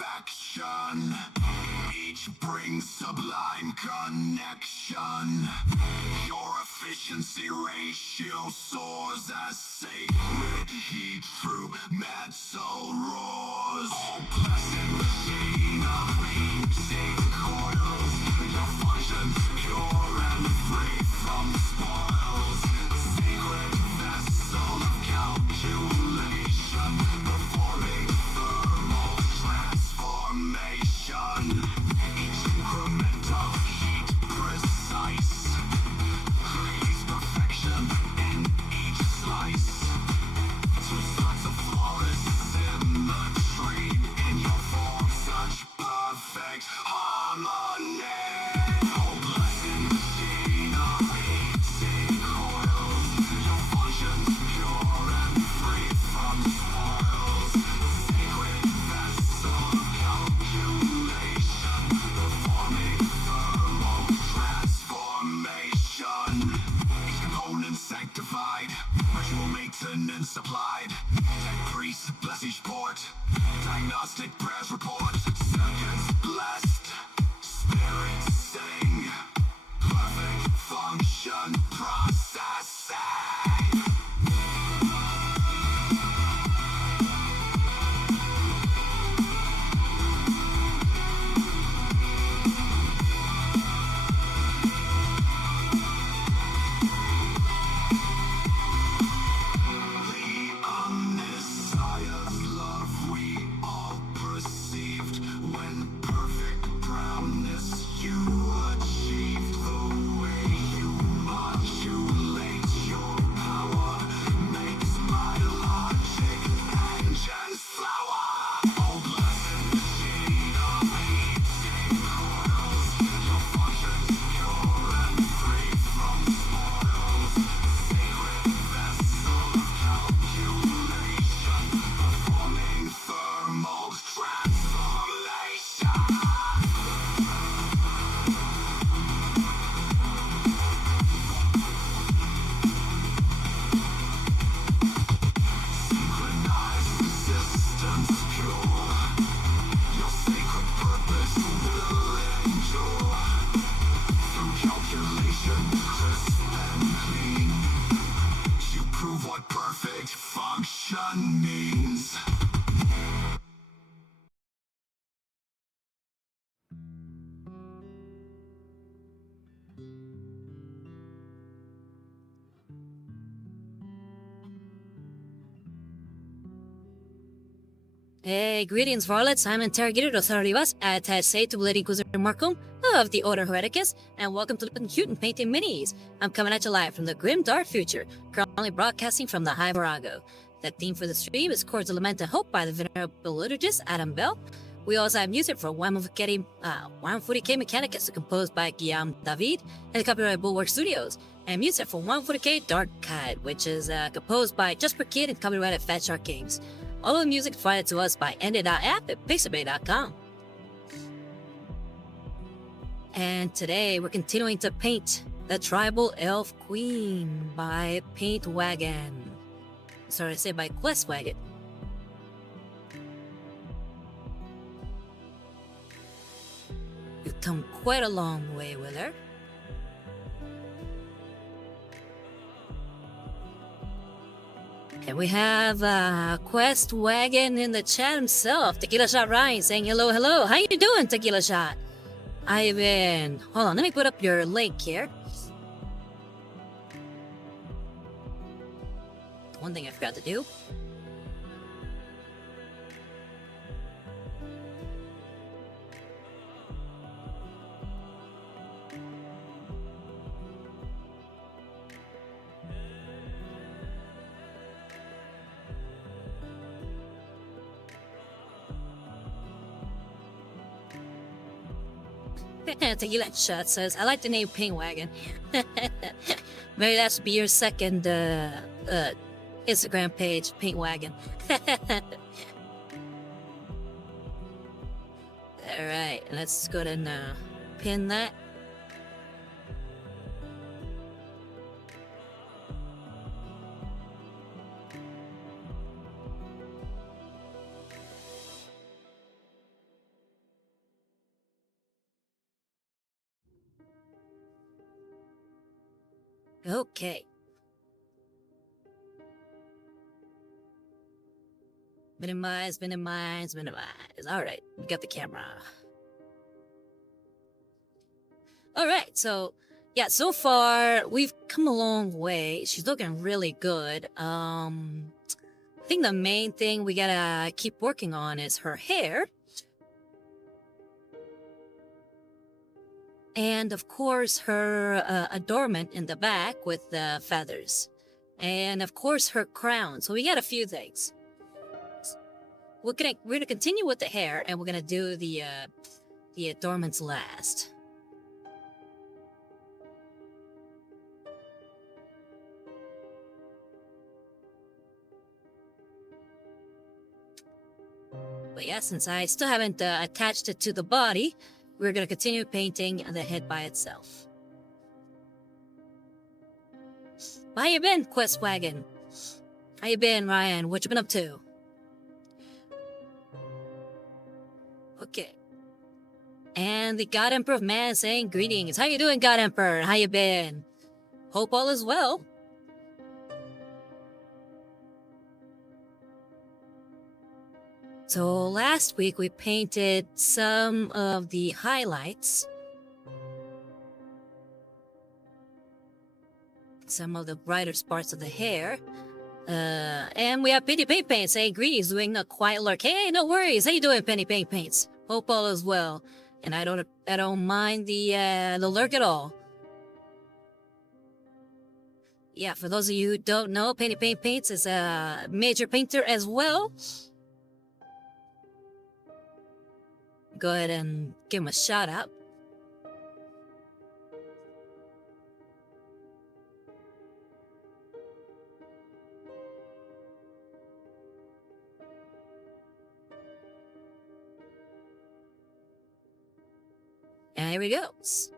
perfection. Each brings sublime connection. Your efficiency ratio soars as sacred heat through mad soul roars. Oh, blessed machine of heating coils. Your functions pure and free from spoils. Sacred vessel of calculation, performing thermal transformation. Each increment of heat precise creates perfection in each slice. Two sons of flawless symmetry in your form, such perfect harmony. Oh, blessed machine of heating coils. Your functions pure and free from spoils. Sacred vessel of calculation, performing thermal transformation. Each component sanctified, ritual maintenance applied. Tech priest bless each port, diagnostic prayers report. Circuits blessed, spirits sing, perfect function processing. The omniscience love we all perceived when perfect brownness you achieved. The way you modulate your power makes my logic engines flower. Oh, blessed machine of heating coils. Your functions pure and free from spoils. Sacred vessel of calculation, performing thermal transformation. Synchronized resistance pure. Your sacred purpose will endure. Through calculation, crisp and clean, you prove what perfect function means. Hey, greetings, varlets. I'm Interrogator Rosarivas, attaché to Blade Inquisitor Markham of the Order Hereticus, and welcome to the Cute and Painting Minis. I'm coming at you live from the grim dark future, currently broadcasting from the High Virago. The theme for the stream is Chords, Lament, and Hope by the venerable liturgist Adam Bell. We also have music for One Furike Mechanicus, composed by Guillaume David, and copyright Bulwark Studios, and music for One Furike Dark Tide, which is composed by Just for Kid and copyrighted Fat Shark Games. All of the music provided to us by ende.app at pixabay.com. And today we're continuing to paint the Tribal Elf Queen by Paint Wagon. Sorry, I say by Quest Wagon. We've come quite a long way with her. And we have Quest Wagon in the chat himself, Tequila Shot Ryan, saying hello, hello. How you doing, Tequila Shot? Hold on, let me put up your link here. One thing I forgot to do. Tequila Shot says, I like the name Paint Wagon. Maybe that should be your second Instagram page, Paint Wagon. Alright, let's go ahead and pin that. Okay. Minimize, minimize, minimize. Alright, we got the camera. Alright, so yeah, so far we've come a long way. She's looking really good. I think the main thing we gotta keep working on is her hair. And of course, her adornment in the back with the feathers. And of course, her crown. So we got a few things. We're gonna continue with the hair, and we're gonna do the adornments last. But yeah, since I still haven't attached it to the body, we're gonna continue painting the head by itself. How you been, Quest Wagon? How you been, Ryan? What you been up to? Okay. And the God Emperor of Man saying greetings. How you doing, God Emperor? How you been? Hope all is well. So last week we painted some of the highlights. Some of the brighter parts of the hair. And we have Penny Paint Paint saying greetings, doing a quiet lurk. Hey, no worries. How you doing, Penny Paint Paints? Hope all is well. And I don't mind the lurk at all. Yeah, for those of you who don't know, Penny Paint Paints is a major painter as well. Go ahead and give him a shout out. And here he goes.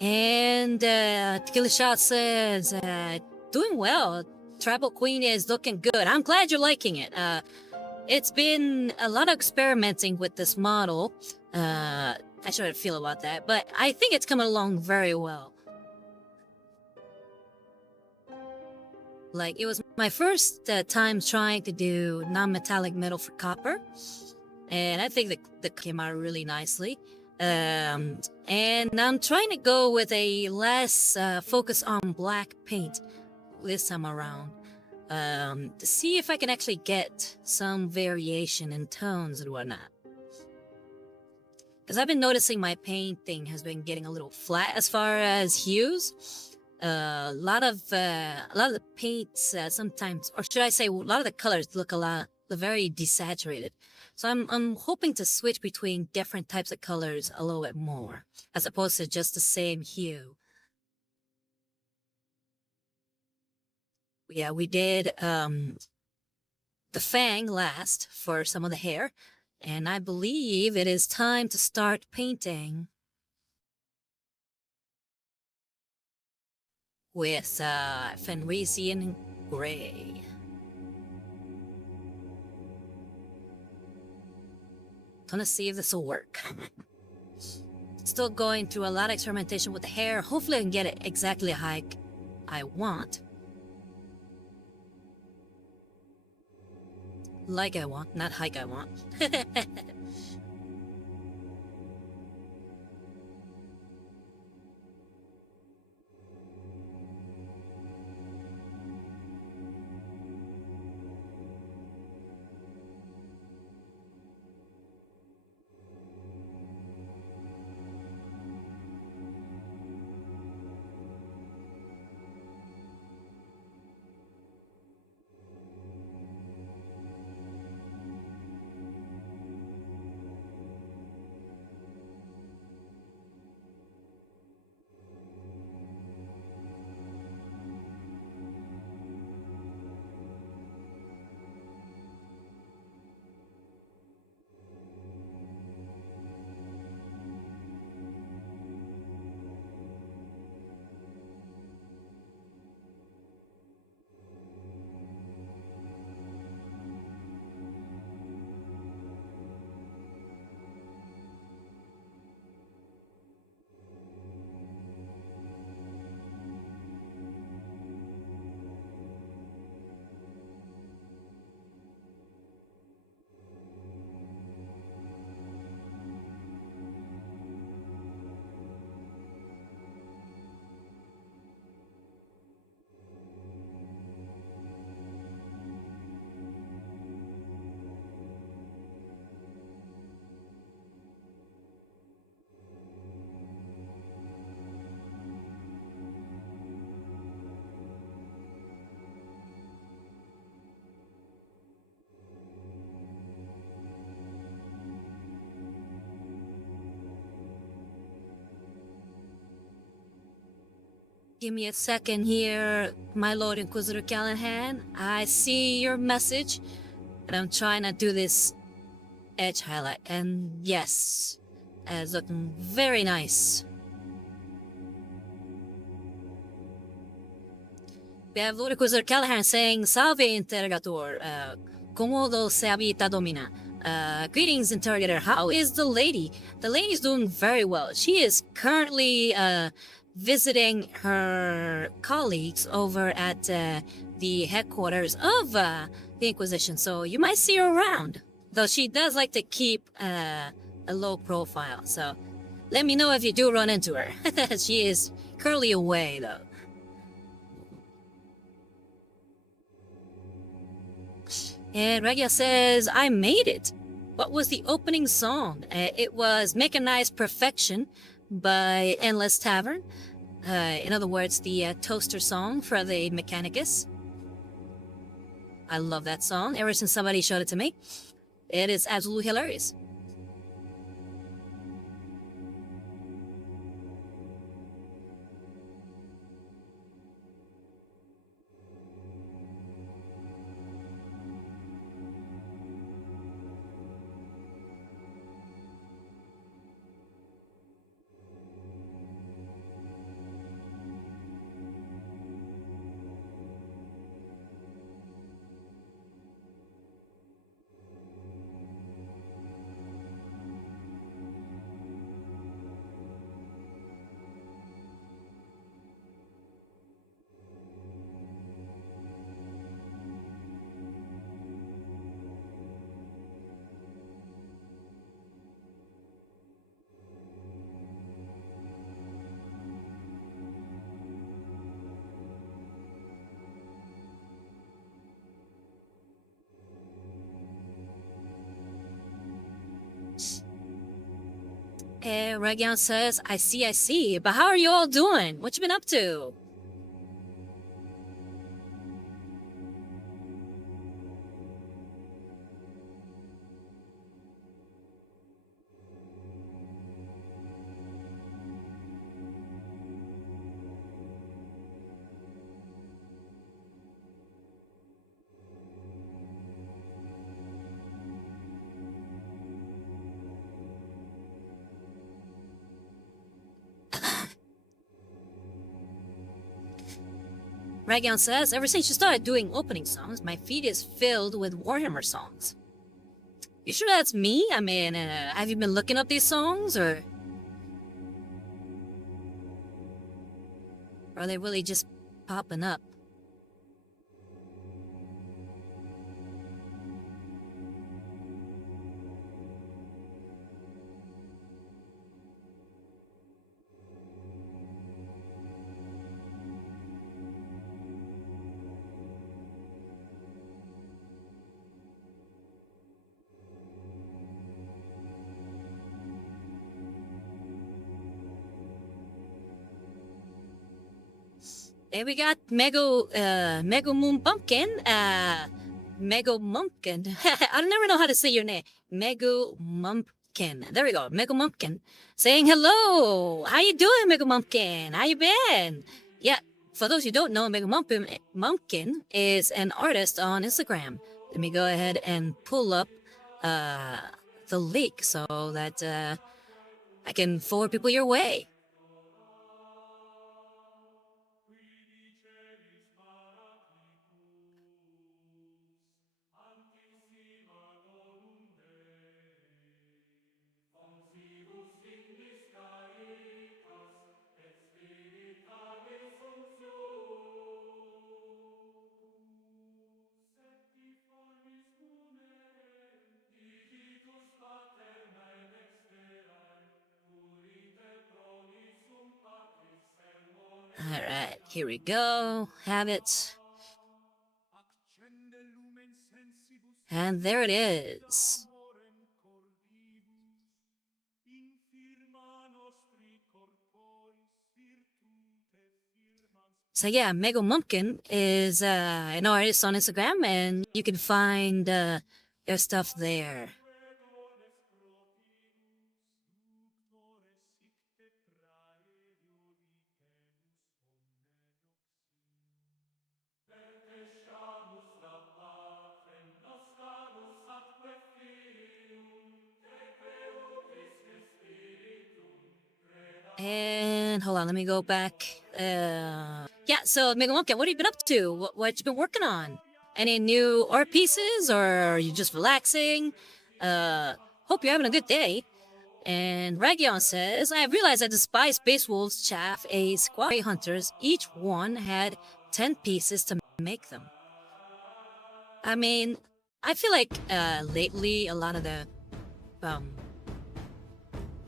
And Tequila Shot says, doing well. Tribal Queen is looking good. I'm glad you're liking it. It's been a lot of experimenting with this model. I should feel about that, but I think it's coming along very well. Like, it was my first time trying to do non-metallic metal for copper, and I think that came out really nicely. And I'm trying to go with a less focus on black paint this time around. To see if I can actually get some variation in tones and whatnot. Because I've been noticing my painting has been getting a little flat as far as hues. A lot of the paints sometimes, or should I say, a lot of the colors look very desaturated. So I'm hoping to switch between different types of colors a little bit more, as opposed to just the same hue. Yeah, we did the fang last for some of the hair, and I believe it is time to start painting with Fenrisian Gray. Gonna see if this will work. Still going through a lot of experimentation with the hair. Hopefully I can get it exactly how I want. Like I want, not hike I want. Give me a second here, my Lord Inquisitor Callahan. I see your message, and I'm trying to do this edge highlight. And yes, it's looking very nice. We have Lord Inquisitor Callahan saying, Salve, Interrogator. Comodo se habita domina. Greetings, Interrogator. How is the lady? The lady's doing very well. She is currently visiting her colleagues over at the headquarters of the Inquisition, so you might see her around. Though she does like to keep a low profile, so let me know if you do run into her. She is currently away, though. And Regia says, I made it. What was the opening song? It was Mechanized Perfection by Endless Tavern. In other words, the toaster song for the Mechanicus. I love that song ever since somebody showed it to me. It is absolutely hilarious. Regian says, I see. But how are you all doing? What you been up to? Regian says, ever since you started doing opening songs, my feed is filled with Warhammer songs. You sure that's me? I mean, have you been looking up these songs, or are they really just popping up? And we got Mego Moon Pumpkin, Mego Mumpkin. I never know how to say your name. Mego Mumpkin. There we go. Mego Mumpkin saying hello. How you doing, Mego Mumpkin? How you been? Yeah, for those who don't know, Mego Mumpkin is an artist on Instagram. Let me go ahead and pull up the link so that I can forward people your way. Alright, here we go. Have it. And there it is. So yeah, Mego Mumpkin is an artist on Instagram, and you can find your stuff there. And hold on, let me go back. Yeah, so Mega Monkey, what have you been up to? What you been working on? Any new art pieces, or are you just relaxing? Hope you're having a good day. And Ragion says, I realized that despite Space Wolves chaff a squad of hunters, each one had 10 pieces to make them. I mean, I feel like lately a lot of the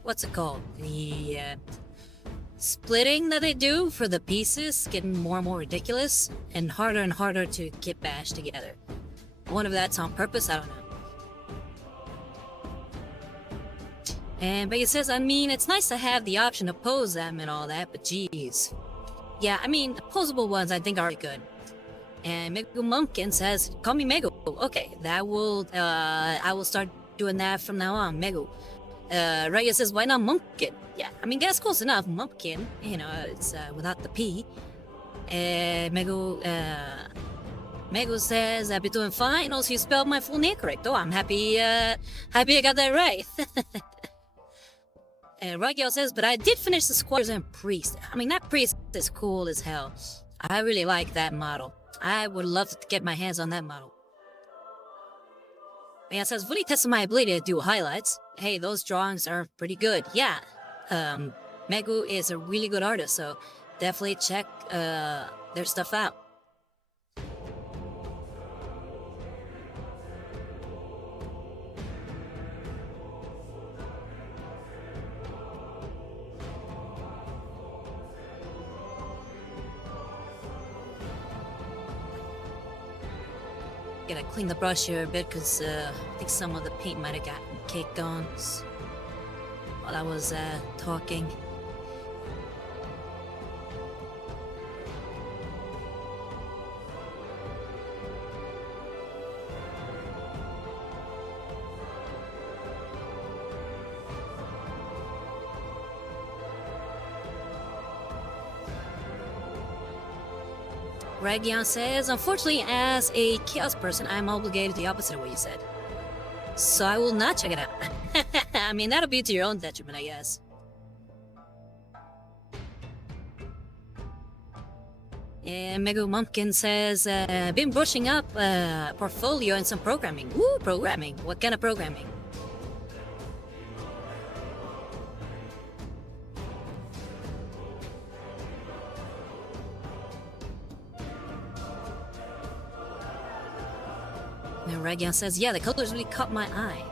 what's it called? The splitting that they do for the pieces getting more and more ridiculous and harder to get bashed together. I wonder if that's on purpose, I don't know. And Becky says, I mean, it's nice to have the option to pose them and all that, but geez. Yeah, I mean, the posable ones I think are good. And Megu Mumpkin says, call me Megu. Okay, that will, I will start doing that from now on, Megu. Raya says, why not Mumpkin? Yeah, I mean, that's close enough, Mumpkin. You know, it's without the P. Megu says, I've been doing fine. Also, you spelled my full name correct. Oh, I'm happy I got that right. Ragel says, but I did finish the Squires and Priest. I mean, that Priest is cool as hell. I really like that model. I would love to get my hands on that model. Mia says, really tested my ability to do highlights. Hey, those drawings are pretty good. Yeah, Megu is a really good artist, so definitely check their stuff out. Gotta clean the brush here a bit because I think some of the paint might have gotten caked on while I was talking. Ragion says, unfortunately, as a chaos person, I'm obligated to the opposite of what you said. So I will not check it out. I mean, that'll be to your own detriment, I guess. And Megu Mumpkin says, been brushing up portfolio and some programming. Woo, programming. What kind of programming? And Ragion says, yeah, the colors really caught my eye.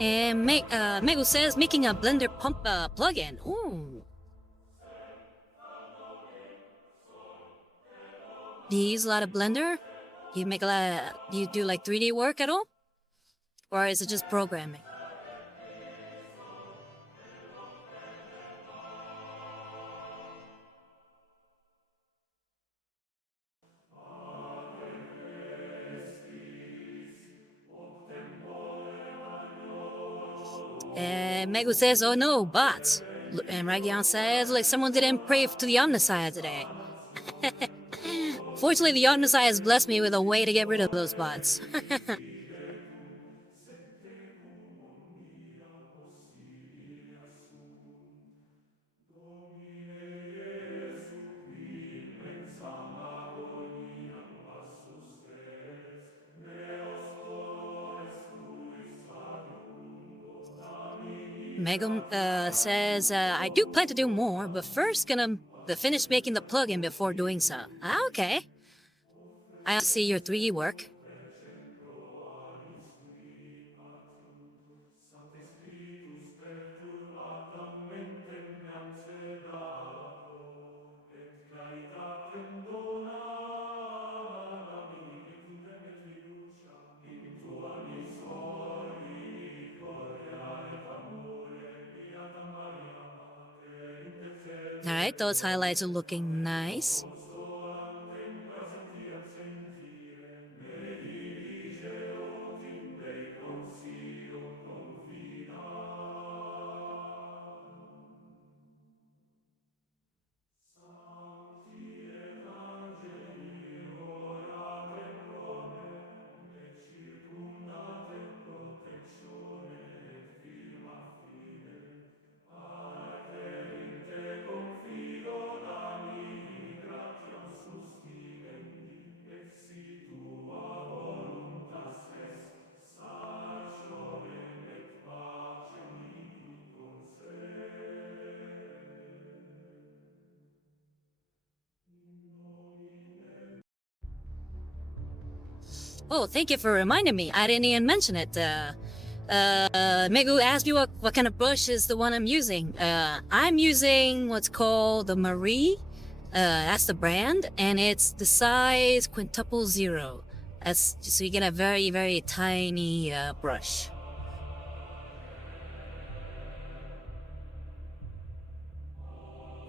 And Megu says, making a Blender pump plugin. Ooh. Do you use a lot of Blender? You make a lot. Do you do like 3D work at all, or is it just programming? Megu says, oh no, bots. And Ragion says, like someone didn't pray to the Omnissiah today. Fortunately, the Omnissiah has blessed me with a way to get rid of those bots. Megum says, I do plan to do more, but first gonna finish making the plugin before doing so. Ah, okay. I see your 3D work. Alright, those highlights are looking nice. Oh, thank you for reminding me. I didn't even mention it. Megu asked me what kind of brush is the one I'm using. I'm using what's called the Marie. That's the brand, and it's the size quintuple 0. That's so you get a very, very tiny brush.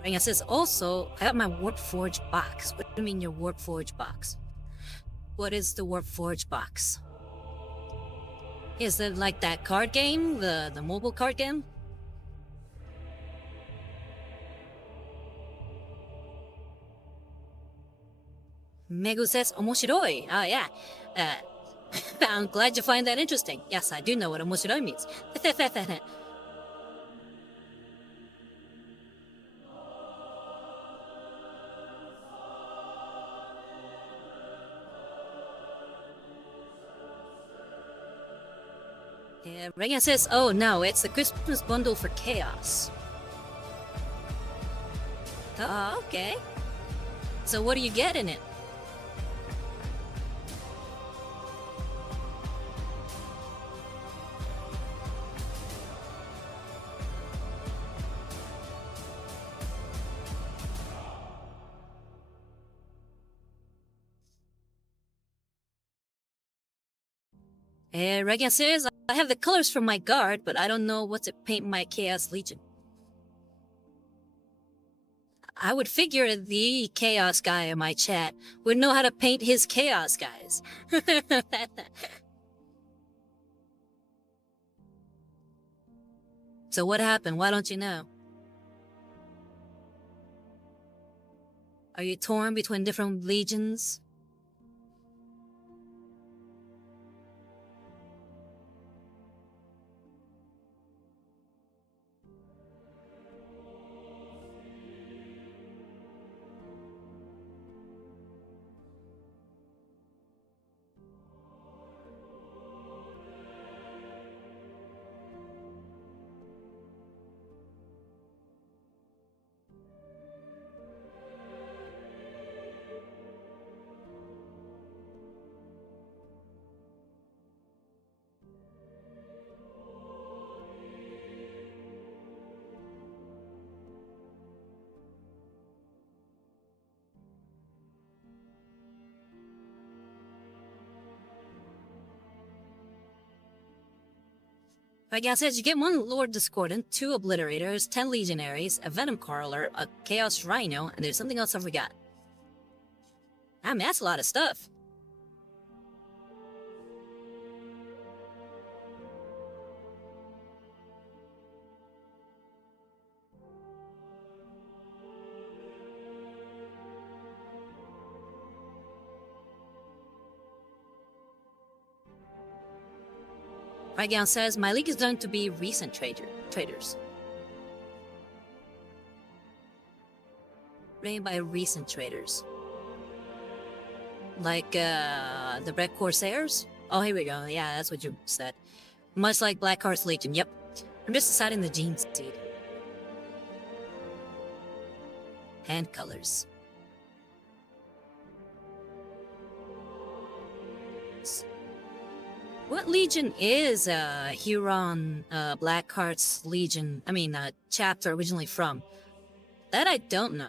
And it says also, I got my Warp Forge box. What do you mean your Warp Forge box? What is the Warp Forge box? Is it like that card game? The mobile card game? Megu says, omoshiroi. Oh, yeah. I'm glad you find that interesting. Yes, I do know what omoshiroi means. Yeah, Regan says, oh no, it's the Christmas bundle for Chaos. Oh, okay. So what do you get in it? Regan says, I have the colors for my guard, but I don't know what to paint my Chaos Legion. I would figure the Chaos guy in my chat would know how to paint his Chaos guys. So what happened? Why don't you know? Are you torn between different legions? Regan says you get 1 Lord Discordant, 2 Obliterators, 10 Legionaries, a Venom Crawler, a Chaos Rhino, and there's something else I forgot. I mean, that's a lot of stuff. Regan says, my league is going to be recent traders. Made by recent traders. Like, the Red Corsairs? Oh, here we go. Yeah, that's what you said. Much like Black Heart's Legion, yep. I'm just deciding the gene seed. Hand colors. What legion is Huron Blackheart's legion? Chapter originally from? That I don't know.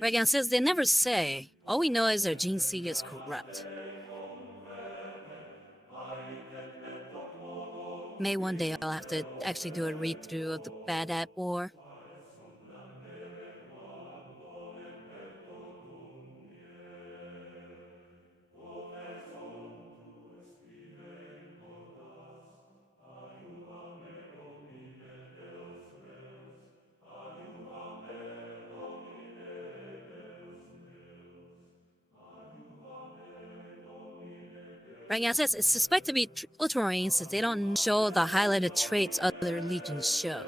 Regan says they never say. All we know is their gene seed is corrupt. May one day I'll have to actually do a read-through of the Bad App War. Regan says it's suspected to be Ultramarines since they don't show the highlighted traits other legions show.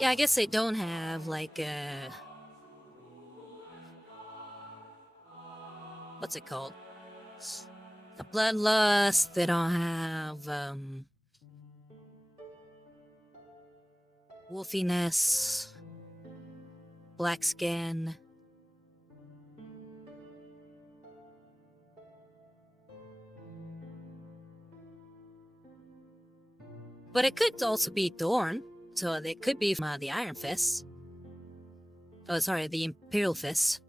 Yeah, I guess they don't have, like, what's it called? The bloodlust, they don't have, wolfiness, black skin. But it could also be Dorn, so they could be from the Iron Fist. Oh, sorry, the Imperial Fist.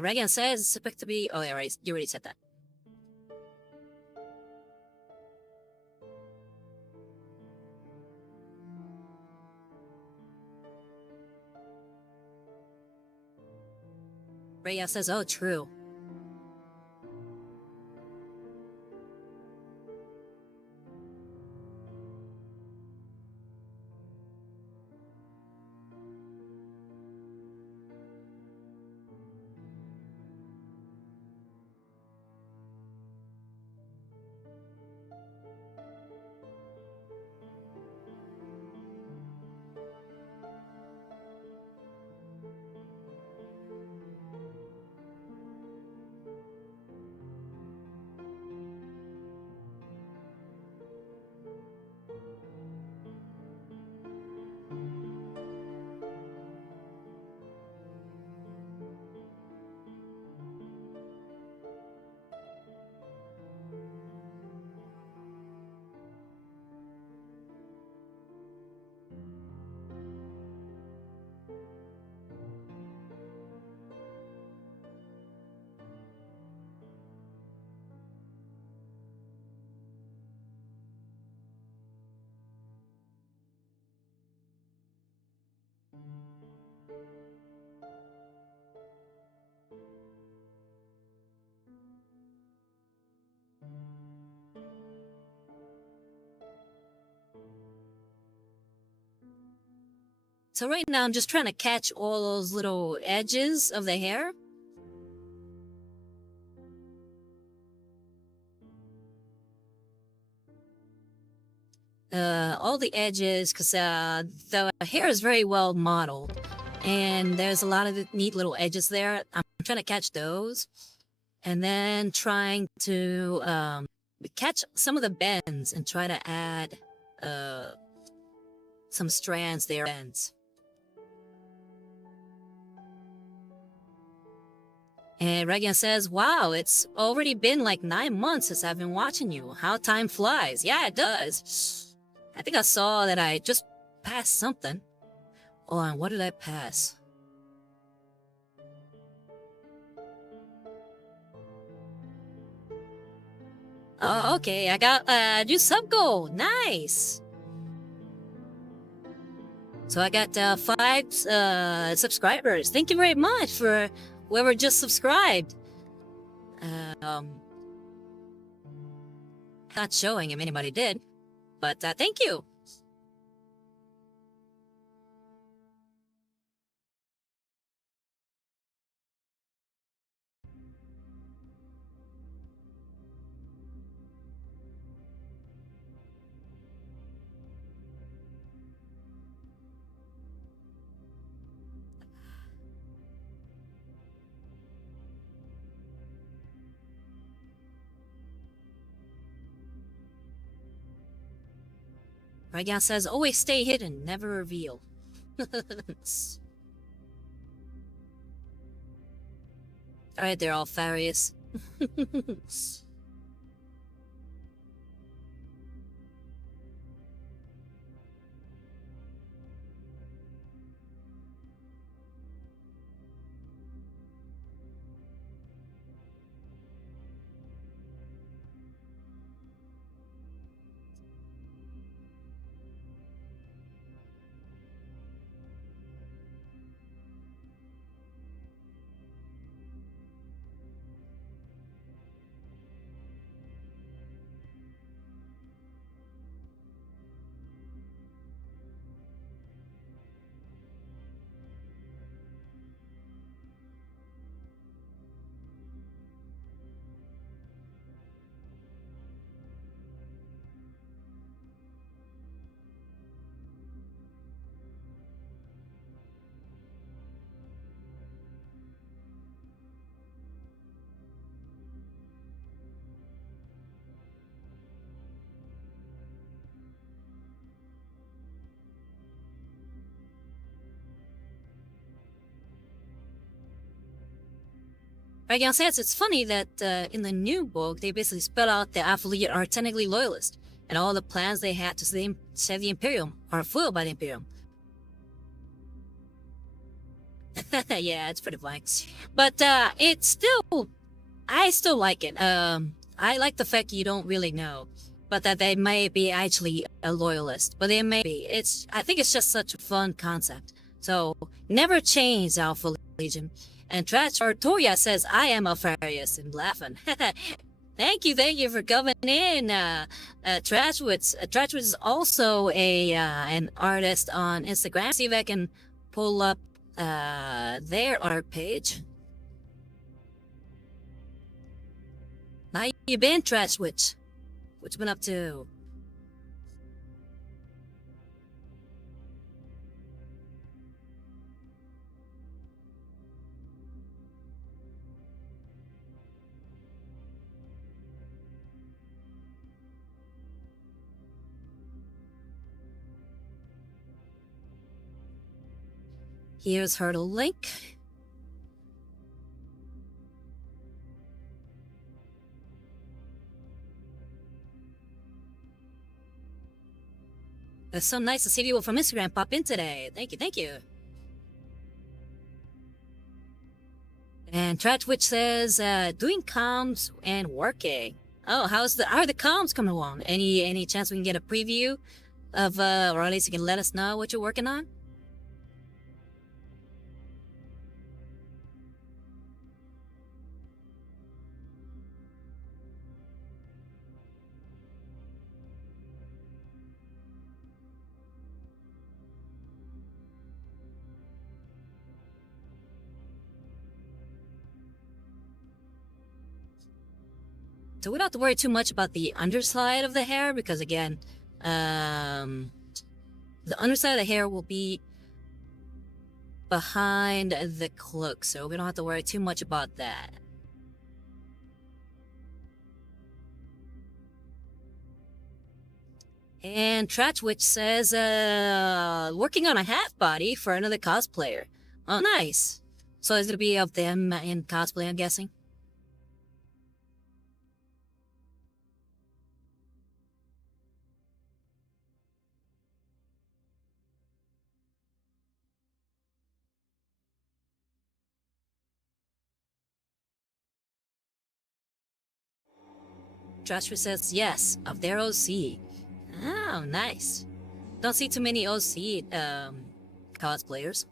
Regan says it's expected to be. Oh, yeah, right. You already said that. Regan says, oh, true. So right now I'm just trying to catch all those little edges of the hair. All the edges, because the hair is very well modeled, and there's a lot of neat little edges there. I'm trying to catch those, and then trying to catch some of the bends and try to add some strands there. And Regan says, wow, it's already been like 9 months since I've been watching you. How time flies. Yeah, it does. I think I saw that I just passed something. Hold on, what did I pass? Oh, okay, I got a new sub goal. Nice. So I got 5 subscribers. Thank you very much for whoever just subscribed. Not showing if anybody did, but thank you. Regan says, always stay hidden, never reveal. Alright, they're all furious. Regan says it's funny that in the new book, they basically spell out the affiliate are technically loyalist, and all the plans they had to save the Imperium are foiled by the Imperium. Yeah, it's pretty blank. But it's still, I still like it. I like the fact you don't really know, but that they may be actually a loyalist. But they may be. I think it's just such a fun concept. So never change Alpha Legion. And Trash or Toya says, I am Alfarius and laughing. Thank you for coming in. Trashwoods. Trashwoods is also an artist on Instagram. See if I can pull up their art page. How you been, Trashwoods? What you been up to? Here's Hurdle Link. It's so nice to see people from Instagram pop in today. Thank you. And Tratwitch says, doing comms and working. Oh, how are the comms coming along? Any chance we can get a preview of, or at least you can let us know what you're working on? So we don't have to worry too much about the underside of the hair because again, the underside of the hair will be behind the cloak, so we don't have to worry too much about that. And Tratchwitch says, working on a half body for another cosplayer. Oh, nice. So is it gonna be of them in cosplay, I'm guessing? Tratchwitch says, yes, of their OC. Oh, nice. Don't see too many OC, cosplayers.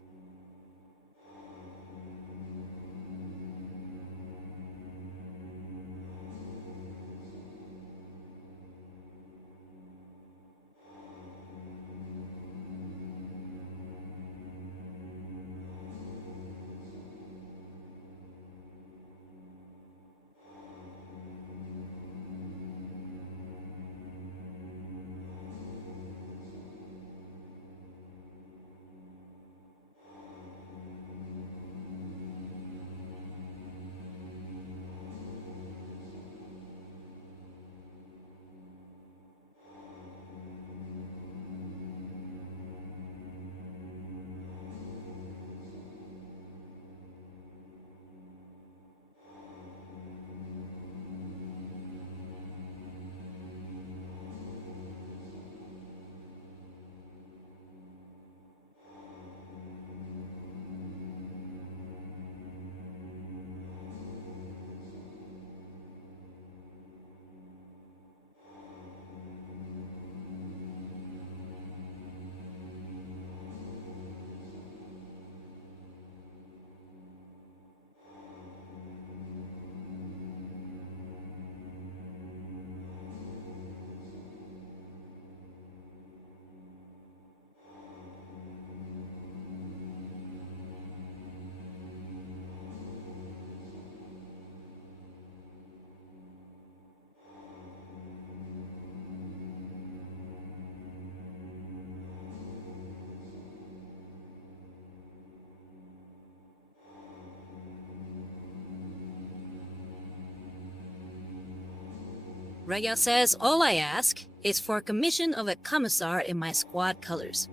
Regal says, all I ask is for a commission of a commissar in my squad colors.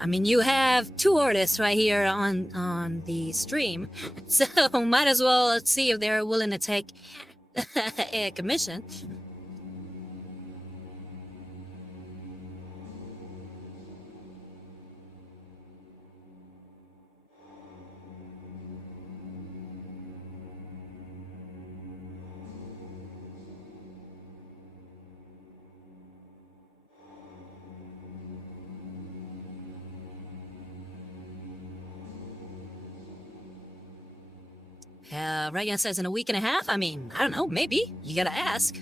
I mean, you have two artists right here on the stream, so might as well see if they're willing to take a commission. Reagan says in a week and a half? I mean, I don't know, maybe. You gotta ask.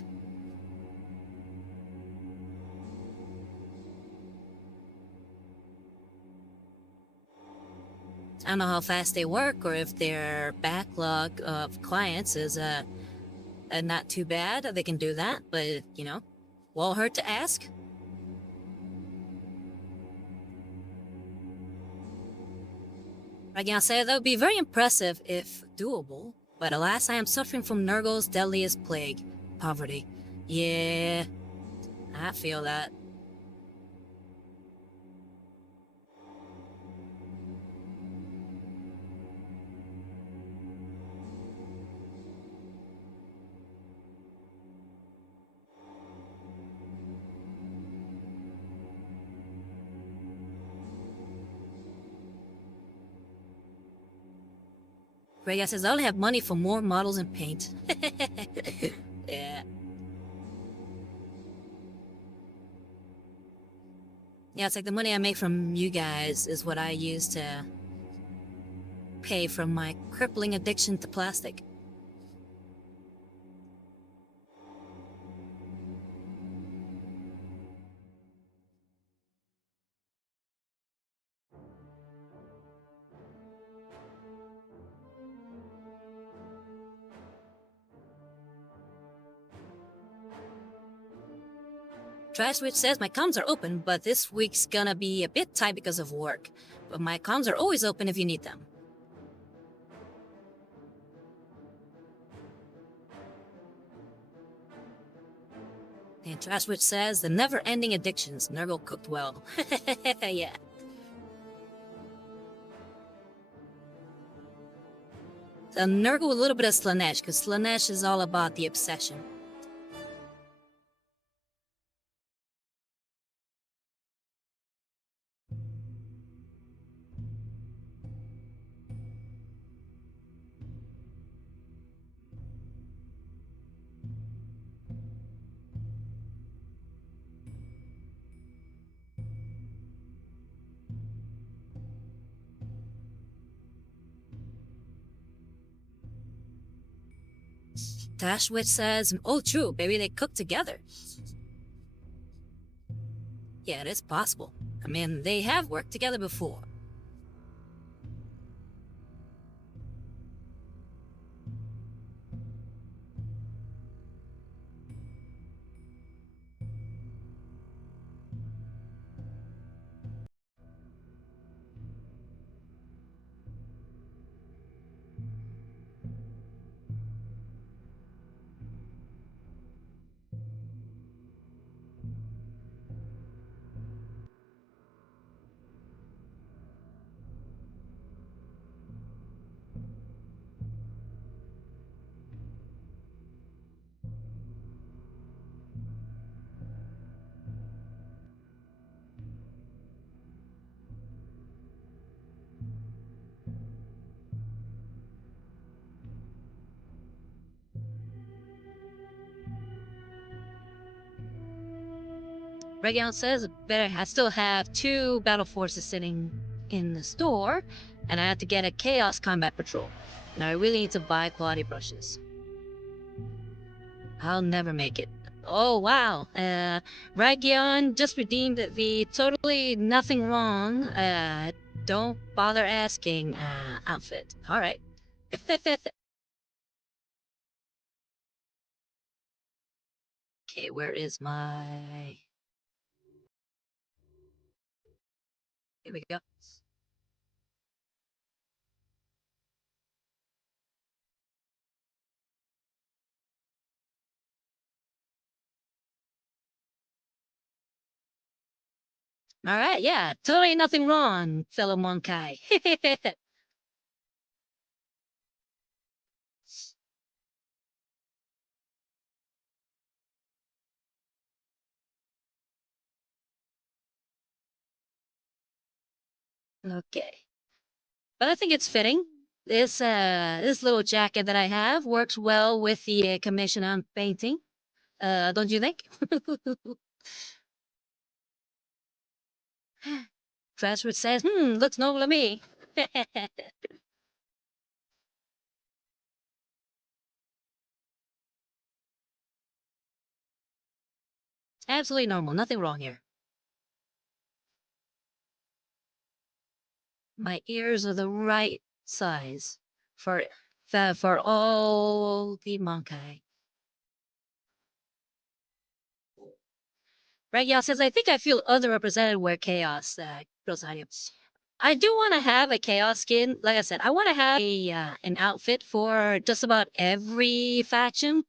I don't know how fast they work or if their backlog of clients is not too bad. They can do that, but, you know, won't hurt to ask. Reagan said that would be very impressive if doable, but alas, I am suffering from Nurgle's deadliest plague, poverty. Yeah, I feel that. Reagan says I only have money for more models and paint. Yeah. Yeah, it's like the money I make from you guys is what I use to pay for my crippling addiction to plastic. Trash Witch says my comms are open, but this week's gonna be a bit tight because of work. But my comms are always open if you need them. And Trash Witch says the never-ending addictions. Nurgle cooked well. Yeah. So Nurgle with a little bit of Slanesh, because Slanesh is all about the obsession. Trash Witch says, oh true, maybe they cook together. Yeah, it is possible. I mean, they have worked together before. Region says, I still have 2 battle forces sitting in the store, and I have to get a Chaos Combat Patrol. Now I really need to buy quality brushes. I'll never make it. Oh wow, Region just redeemed the totally nothing wrong, don't bother asking, outfit. Alright. Okay, where is my... Here we go. Alright, yeah, totally nothing wrong, fellow Monkai. Okay. But I think it's fitting. This little jacket that I have works well with the commission I'm painting. Don't you think? Trashwood says, looks noble to me. Absolutely normal, nothing wrong here. My ears are the right size for for all the Monkai. Regia says, I think I feel underrepresented where Chaos goes on you. I do want to have a Chaos skin. Like I said, I want to have a an outfit for just about every faction.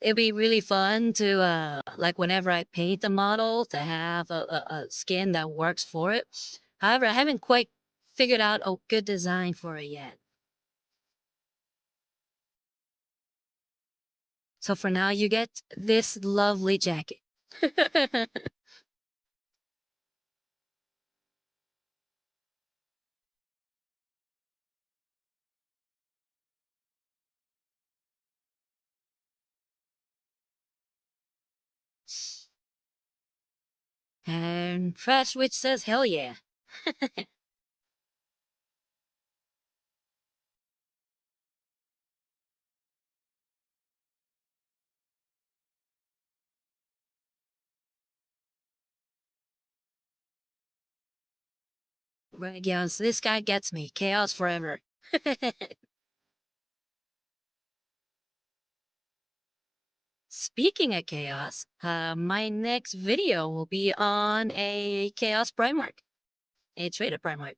It'd be really fun to, like whenever I paint a model, to have a skin that works for it. However, I haven't quite figured out a good design for it yet. So for now, you get this lovely jacket. And Trash Witch says, hell yeah. Yes, this guy gets me. Chaos forever. Speaking of chaos, my next video will be on a chaos Primarch, a traded Primarch.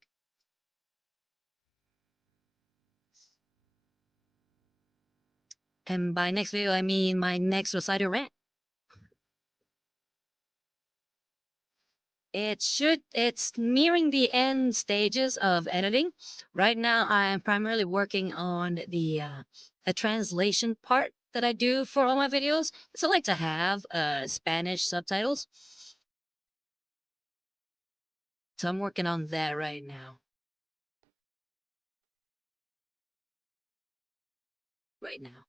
And by next video, I mean my next recital rant. It's nearing the end stages of editing. Right now, I'm primarily working on the translation part that I do for all my videos. So I like to have Spanish subtitles. So I'm working on that right now. Right now.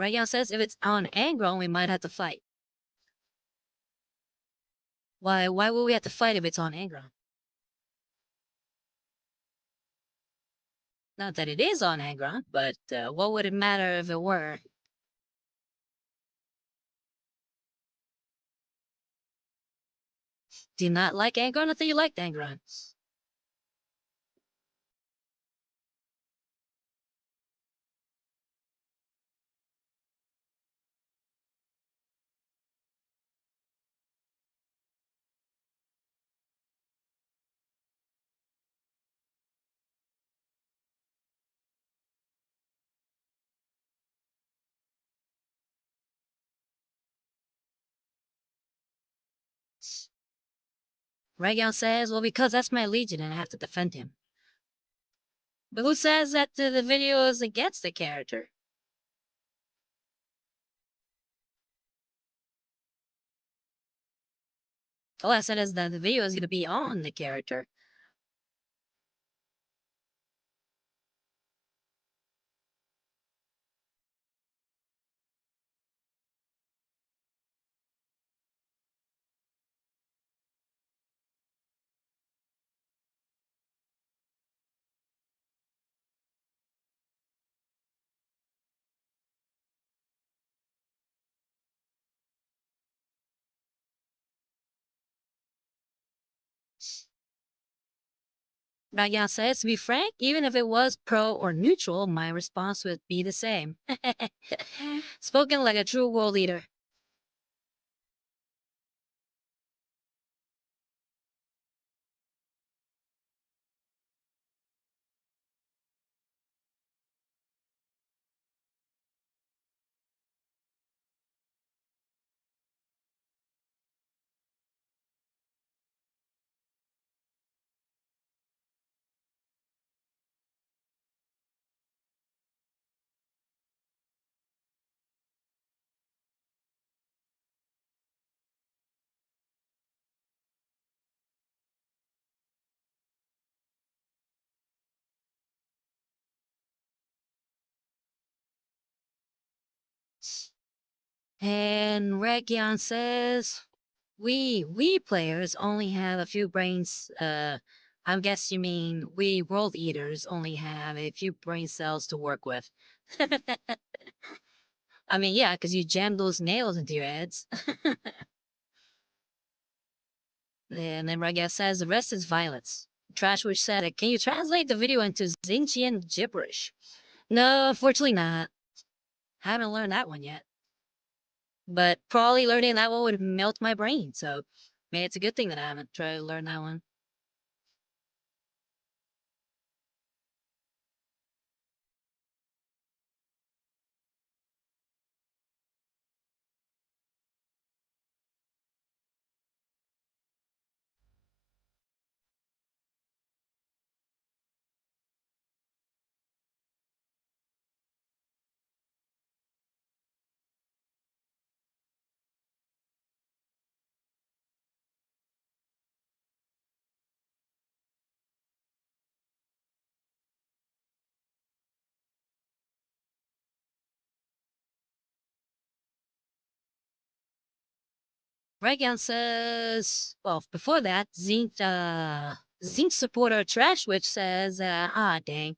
Rayan says if it's on Angron, we might have to fight. Why would we have to fight if it's on Angron? Not that it is on Angron, but what would it matter if it were? Do you not like Angron? I thought you liked Angron. Rayan says, well, because that's my legion and I have to defend him. But who says that the video is against the character? All I said is that the video is going to be on the character. Rayan says, to be frank, even if it was pro or neutral, my response would be the same. Spoken like a true world leader. And Rayan says, we players only have a few brains. I guess you mean we world eaters only have a few brain cells to work with. I mean, yeah, because you jam those nails into your heads. And then Rayan says the rest is violence. Trashwish said, can you translate the video into Xinjiang gibberish? No, unfortunately not. Haven't learned that one yet. But probably learning that one would melt my brain, so maybe it's a good thing that I haven't tried to learn that one. Regan says, well, before that, Zinc supporter Trashwitch says, dang.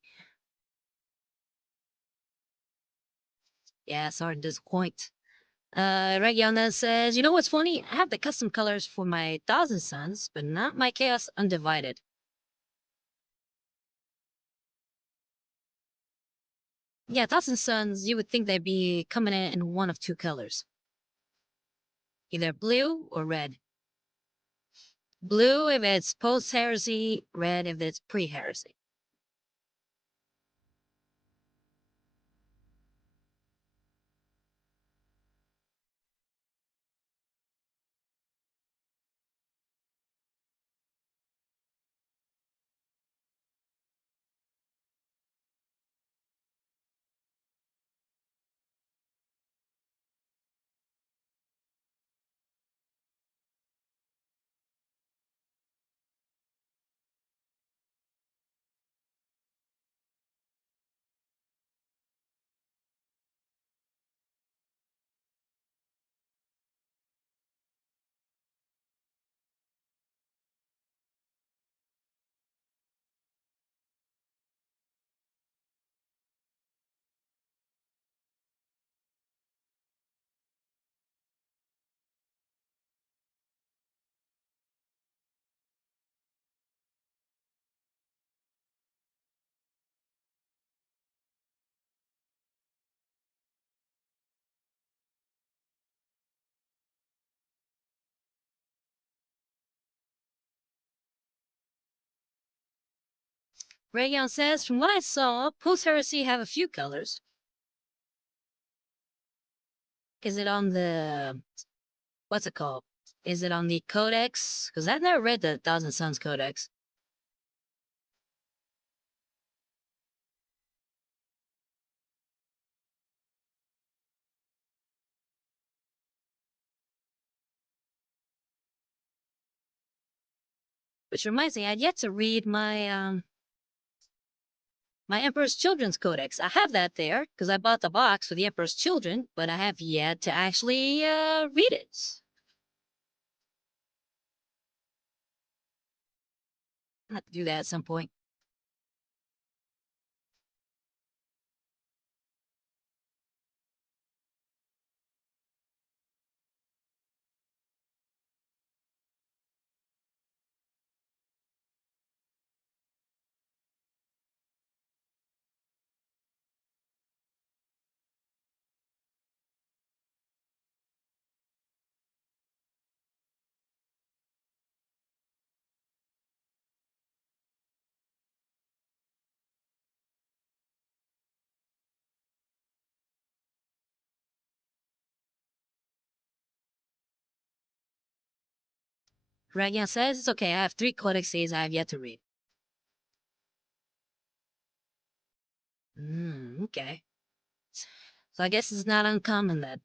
Yeah, sorry to disappoint. Region then says, you know what's funny? I have the custom colors for my Thousand Suns, but not my Chaos Undivided. Yeah, Thousand Suns, you would think they'd be coming in one of two colors. Either blue or red. Blue if it's post-heresy, red if it's pre-heresy. Region says, from what I saw, post-heresy have a few colors. Is it on the... what's it called? Is it on the Codex? Because I've never read the Thousand Suns Codex. Which reminds me, I'd yet to read my Emperor's Children's Codex. I have that there because I bought the box for the Emperor's Children, but I have yet to actually read it. I'll have to do that at some point. Ragyan says, it's okay, I have 3 codexes I have yet to read. Okay. So I guess it's not uncommon then.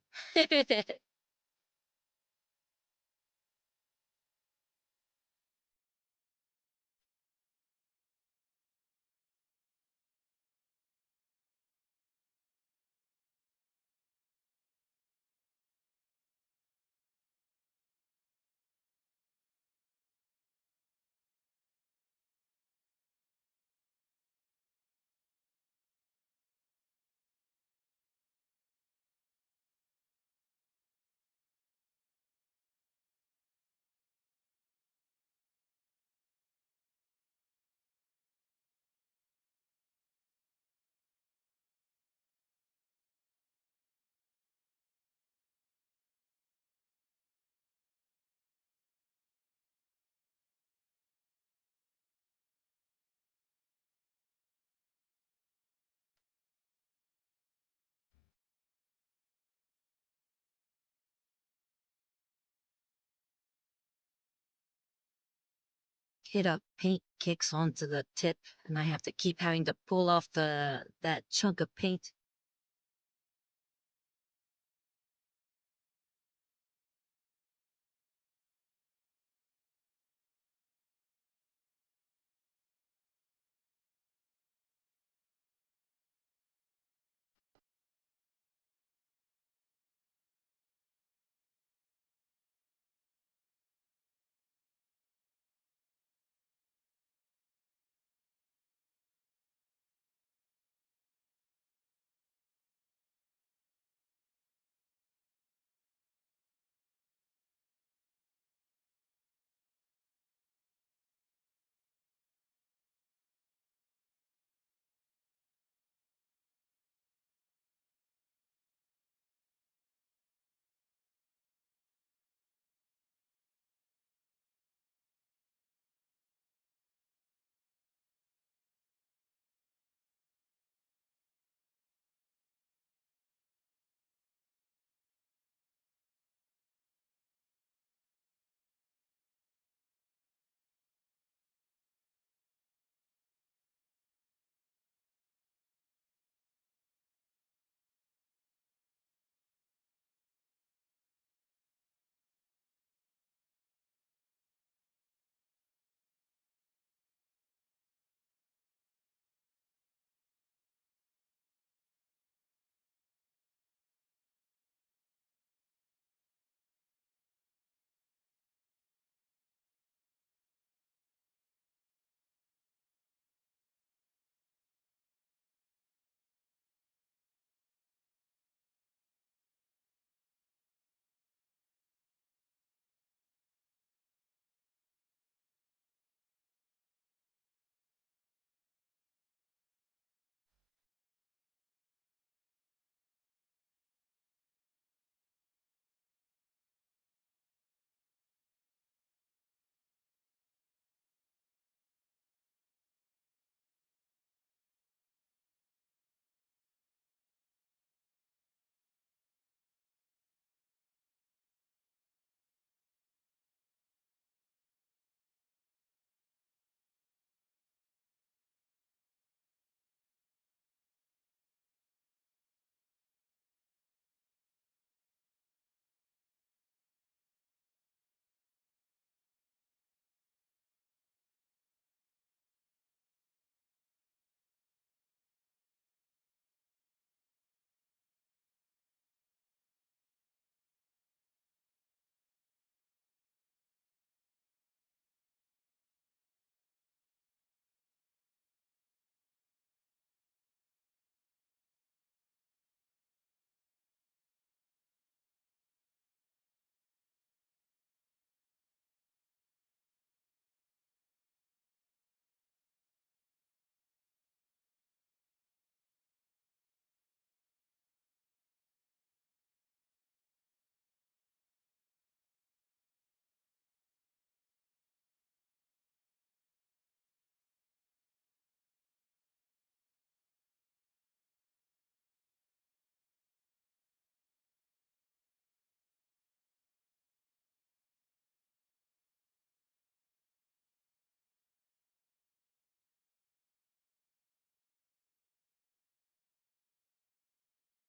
Hit up paint kicks onto the tip, and I have to keep having to pull off that chunk of paint.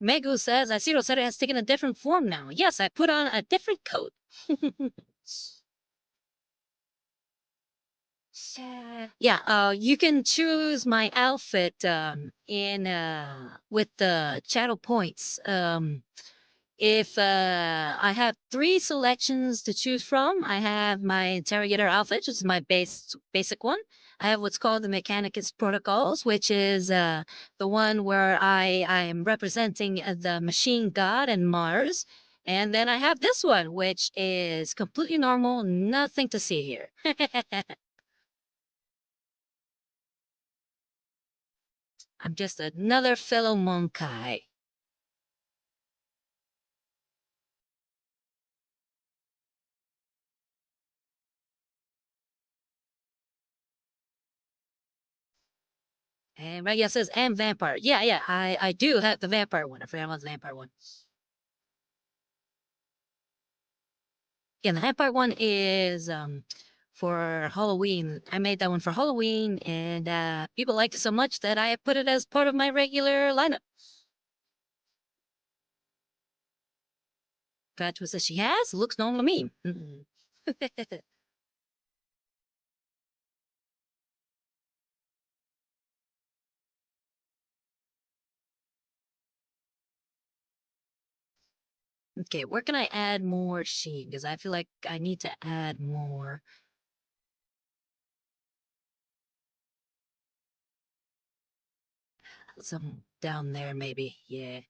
Megu says, I see Rosetta has taken a different form now. Yes, I put on a different coat. Yeah, you can choose my outfit in with the channel points. If I have three selections to choose from, I have my interrogator outfit, which is my basic one. I have what's called the Mechanicus Protocols, which is the one where I am representing the machine god and Mars. And then I have this one, which is completely normal, nothing to see here. I'm just another fellow Monkai. And right, yeah, it says and vampire. Yeah, yeah, I do have the vampire one. I forgot about the vampire one. Yeah, the vampire one is for Halloween. I made that one for Halloween, and people liked it so much that I put it as part of my regular lineup. That was that she has. Looks normal to me. Okay, where can I add more sheen? Because I feel like I need to add more. Some down there, maybe. Yeah.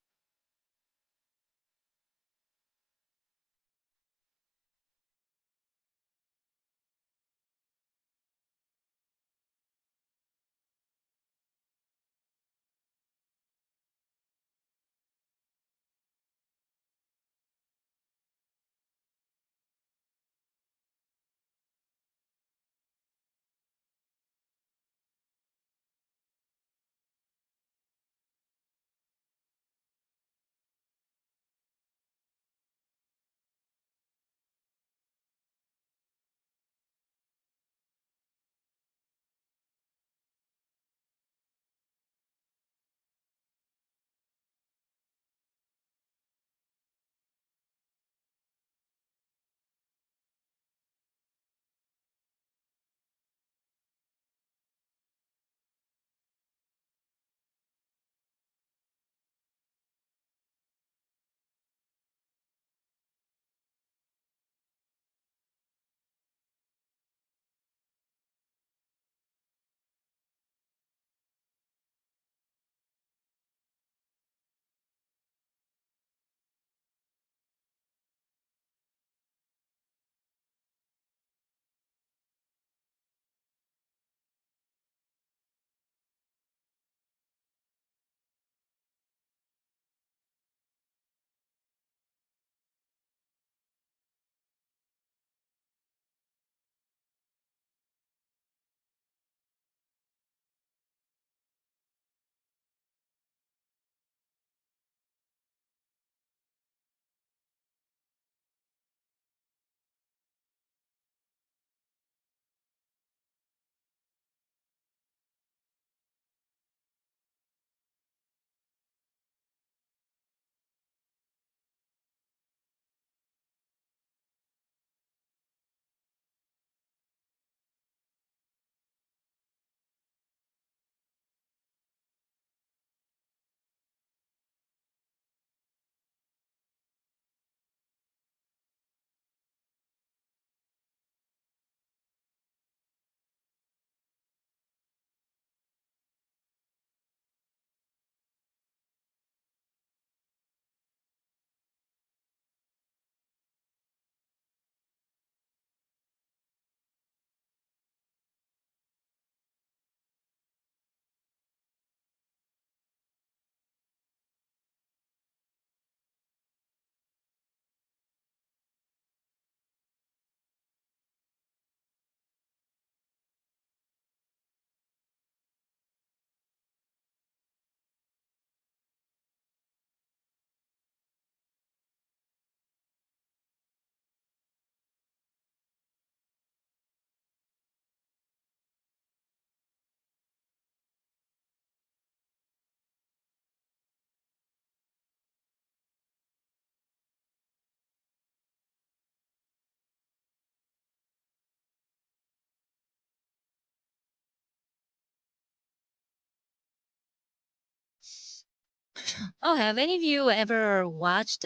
Oh, have any of you ever watched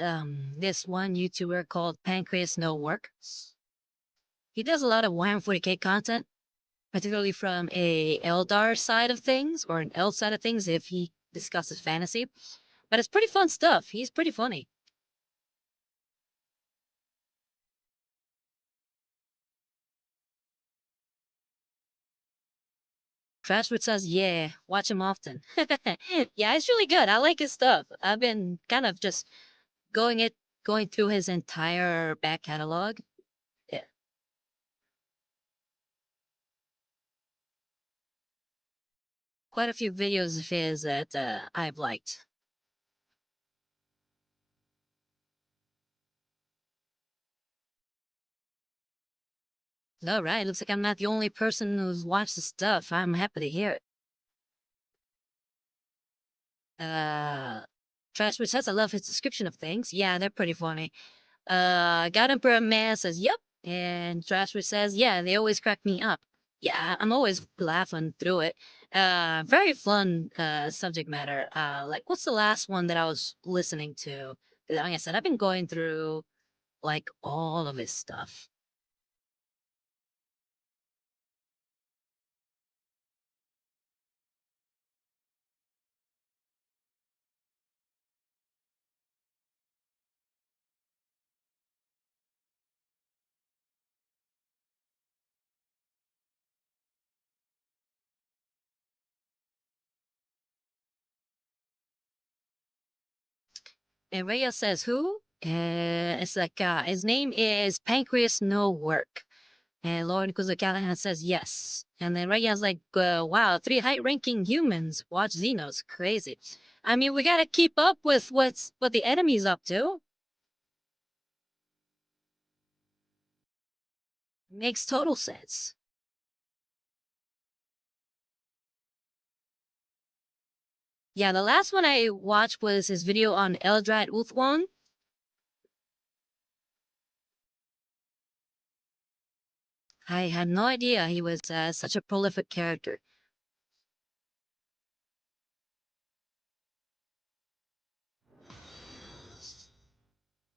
this one YouTuber called Pancreas No Work? He does a lot of Warhammer 40k content, particularly from a Eldar side of things or an Eld side of things if he discusses fantasy. But it's pretty fun stuff. He's pretty funny. Trashwood says, yeah, watch him often. Yeah, it's really good. I like his stuff. I've been kind of just going through his entire back catalog. Yeah, quite a few videos of his that I've liked. All right, looks like I'm not the only person who's watched the stuff. I'm happy to hear it. Trashwood says, I love his description of things. Yeah, they're pretty funny. God Emperor Man says, yep. And Trashwood says, yeah, they always crack me up. Yeah, I'm always laughing through it. Very fun subject matter. Like, what's the last one that I was listening to? Like I said, I've been going through like all of his stuff. And Rhea says, who? It's like, his name is Pancreas No Work. And Lord Callahan says, yes. And then Rhea's like, wow, three high-ranking humans watch Xenos. Crazy. I mean, we gotta keep up with what the enemy's up to. Makes total sense. Yeah, the last one I watched was his video on Eldred Uthwan. I had no idea he was such a prolific character.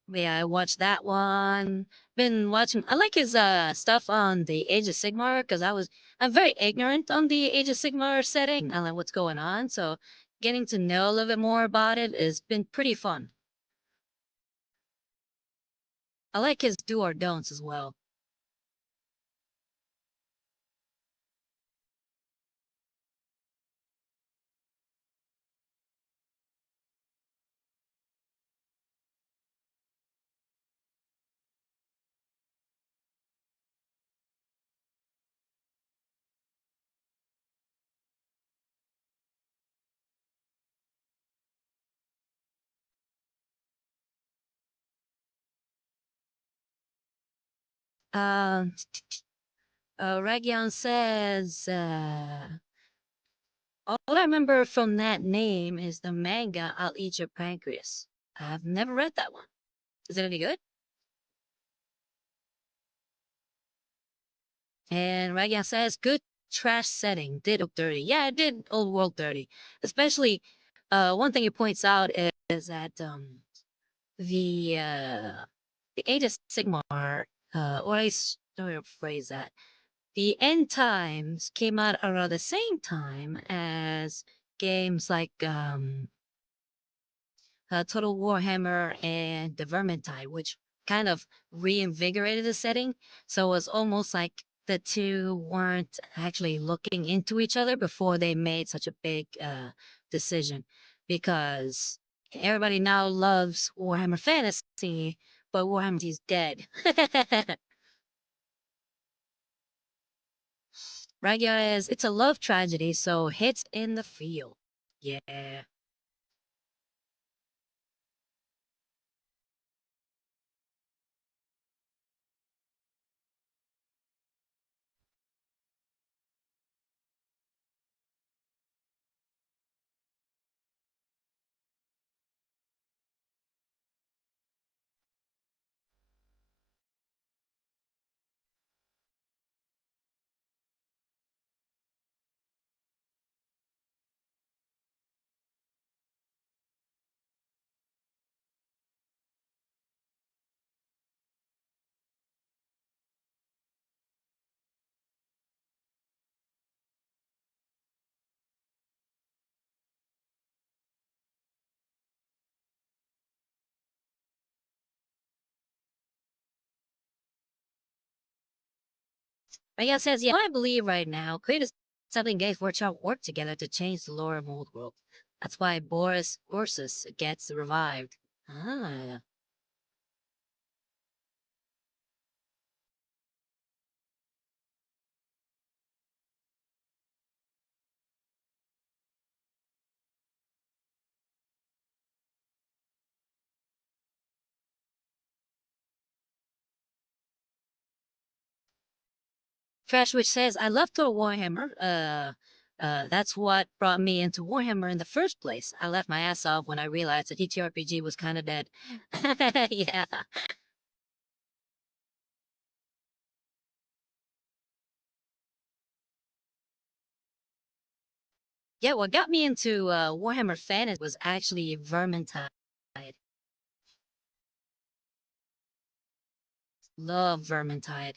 Yeah, I watched that one. Been watching. I like his stuff on the Age of Sigmar because I'm very ignorant on the Age of Sigmar setting. I don't know what's going on, so getting to know a little bit more about it has been pretty fun. I like his do or don'ts as well. Um, Region says, all I remember from that name is the manga I'll Eat Your Pancreas. I've never read that one. Is it any good? And Ryan says, good trash setting. Did look dirty. Yeah, it did old world dirty. Especially, one thing he points out is that the Age of Sigmar, or I don't know phrase that. The end times came out around the same time as games like Total Warhammer and the Vermintide, which kind of reinvigorated the setting. So it was almost like the two weren't actually looking into each other before they made such a big decision. Because everybody now loves Warhammer Fantasy, but Warhammer is dead. Right, guys? It's a love tragedy, so hits in the field. Yeah. Raya says, yeah, I believe right now, creative something Games Workshop work together to change the lore of Old World. That's why Boris Ursus gets revived. Ah. Trash which says, I love Thor Warhammer. That's what brought me into Warhammer in the first place. I left my ass off when I realized that TTRPG was kind of dead. Yeah. Yeah, what got me into Warhammer Fantasy was actually Vermintide. Love Vermintide.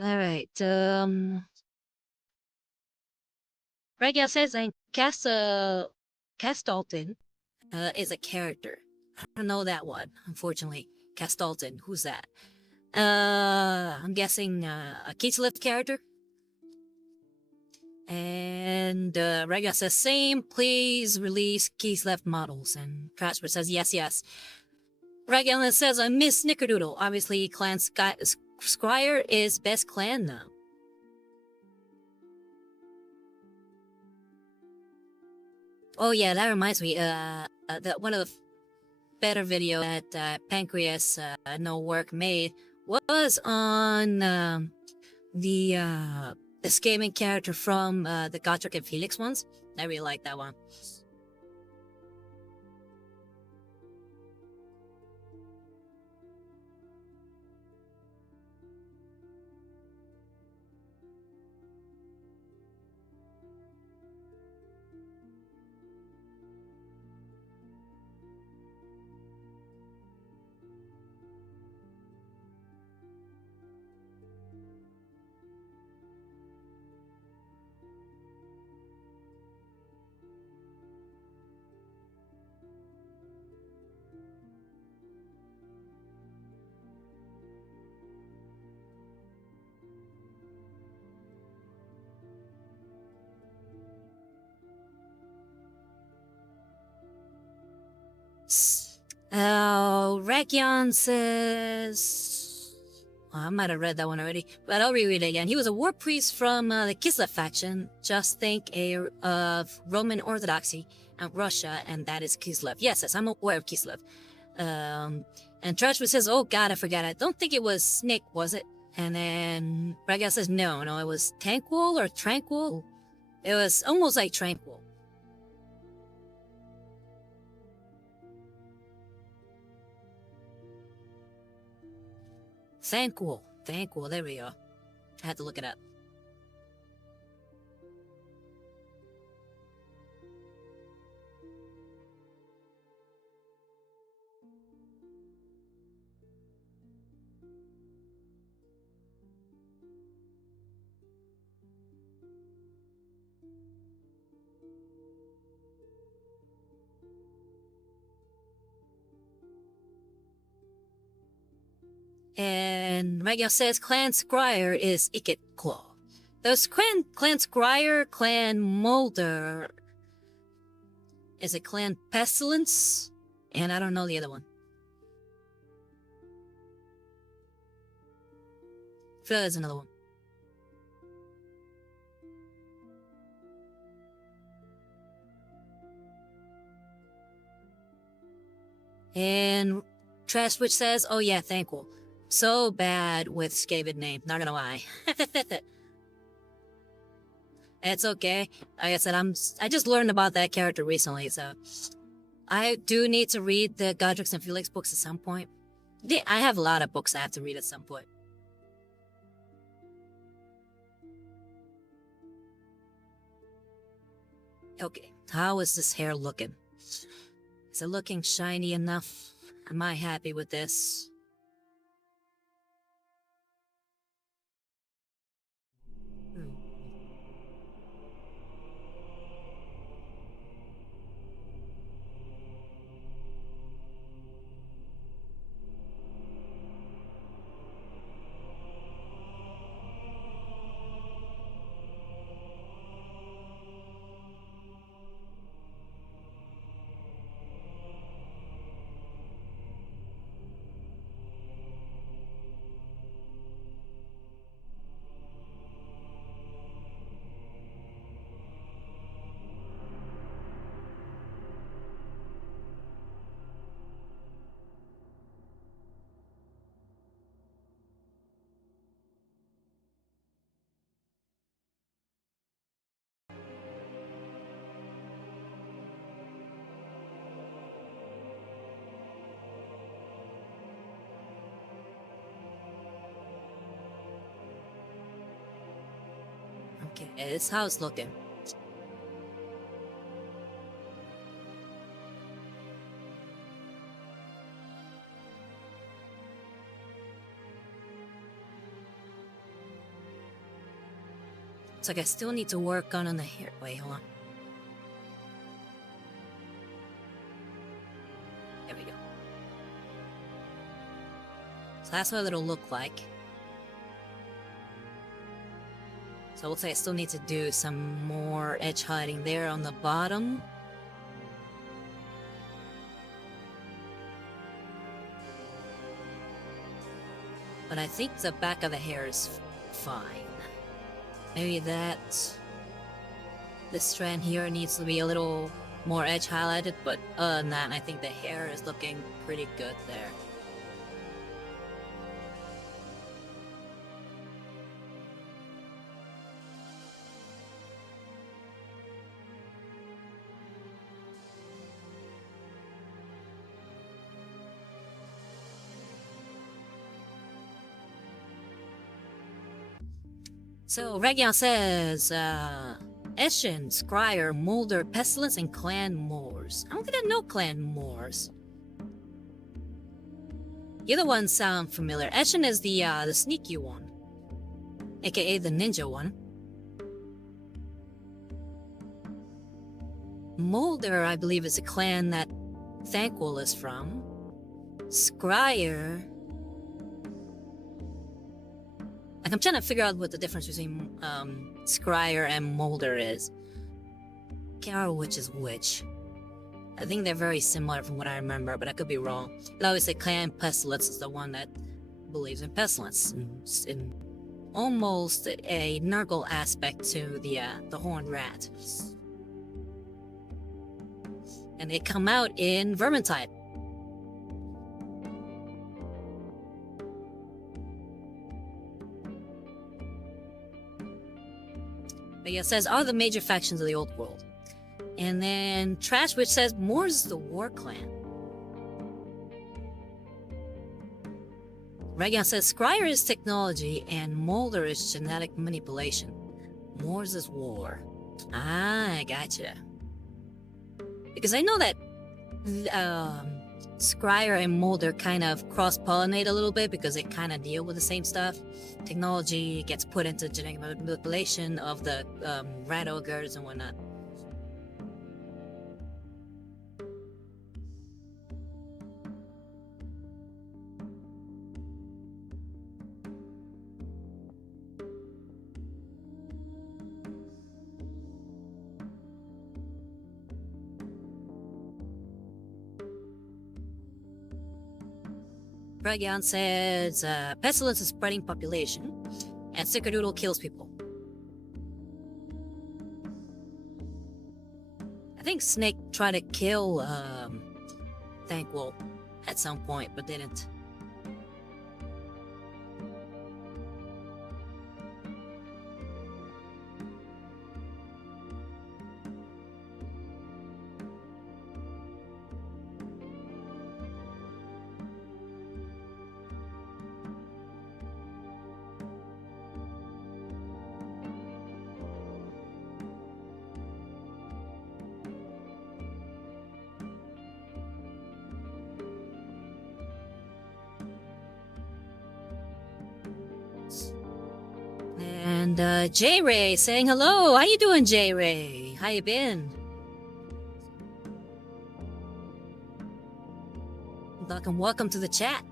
All right. Regia says, I Castalton is a character. I don't know that one, unfortunately. Castalton, who's that? I'm guessing a Kislev character. And Rega says, same, please release Kislev models. And Trashford says, yes, yes. Rega says, I miss Snickerdoodle. Obviously, Clan Squire is best clan now. Oh yeah, that reminds me. One of the better video that Pancreas No Work made was on the scamming character from the Gotrek and Felix ones. I really like that one. Rakion says... Well, I might have read that one already, but I'll reread it again. He was a war priest from the Kislev faction. Just think of Roman Orthodoxy and Russia, and that is Kislev. Yes, yes, I'm aware of Kislev. And Trashwood says, oh god, I forgot. I don't think it was Snake, was it? And then Raga says, no, it was Tranquil or Tranquil. It was almost like Tranquil. Thankful, there we go. I had to look it up. And Megan says Clan Squire is Ikit Claw. Those Clan Squire, Clan Molder is a Clan Pestilence, and I don't know the other one. I feel there's another one. And Trashwitch says, oh yeah, thankful. so bad with Skaven name, not gonna lie. It's okay. Like I said, I just learned about that character recently, so I do need to read the Godrix and Felix books at some point. I have a lot of books I have to read at some point. Okay, how is this hair looking? Is it looking shiny enough? Am I happy with this? Okay, this is how it's looking. It's like I still need to work on the hair. Wait, hold on. There we go. So that's what it'll look like. So I would say I still need to do some more edge hiding there on the bottom. But I think the back of the hair is fine. Maybe this strand here needs to be a little more edge highlighted, but other than that, I think the hair is looking pretty good there. So Region says, Eshin, Scryer, Mulder, Pestilence, and Clan Moors. I don't think I know Clan Moors. The other ones sound familiar. Eshin is the sneaky one, aka the ninja one. Mulder, I believe, is a clan that Thankwell is from. Scryer. Like, I'm trying to figure out what the difference between Scryer and Mulder is. Can't remember which is which. I think they're very similar from what I remember, but I could be wrong. And obviously, Clan Pestilence is the one that believes in pestilence, in almost a Nurgle aspect to the Horned Rat. And they come out in Vermintide. But yeah, it says all the major factions of the old world. And then Trash, which says Moors is the war clan. Regan says Scryer is technology and Mulder is genetic manipulation. Moors is war. Ah, I gotcha. Because I know that Scryer and Mulder kind of cross-pollinate a little bit because they kind of deal with the same stuff. Technology gets put into genetic manipulation of the rat ogres and whatnot. Bragion says, pestilence is spreading population, and Sickerdoodle kills people. I think Snake tried to kill Thankwell at some point, but didn't. And J-Ray saying hello. How you doing, J-Ray? How you been? Welcome to the chat.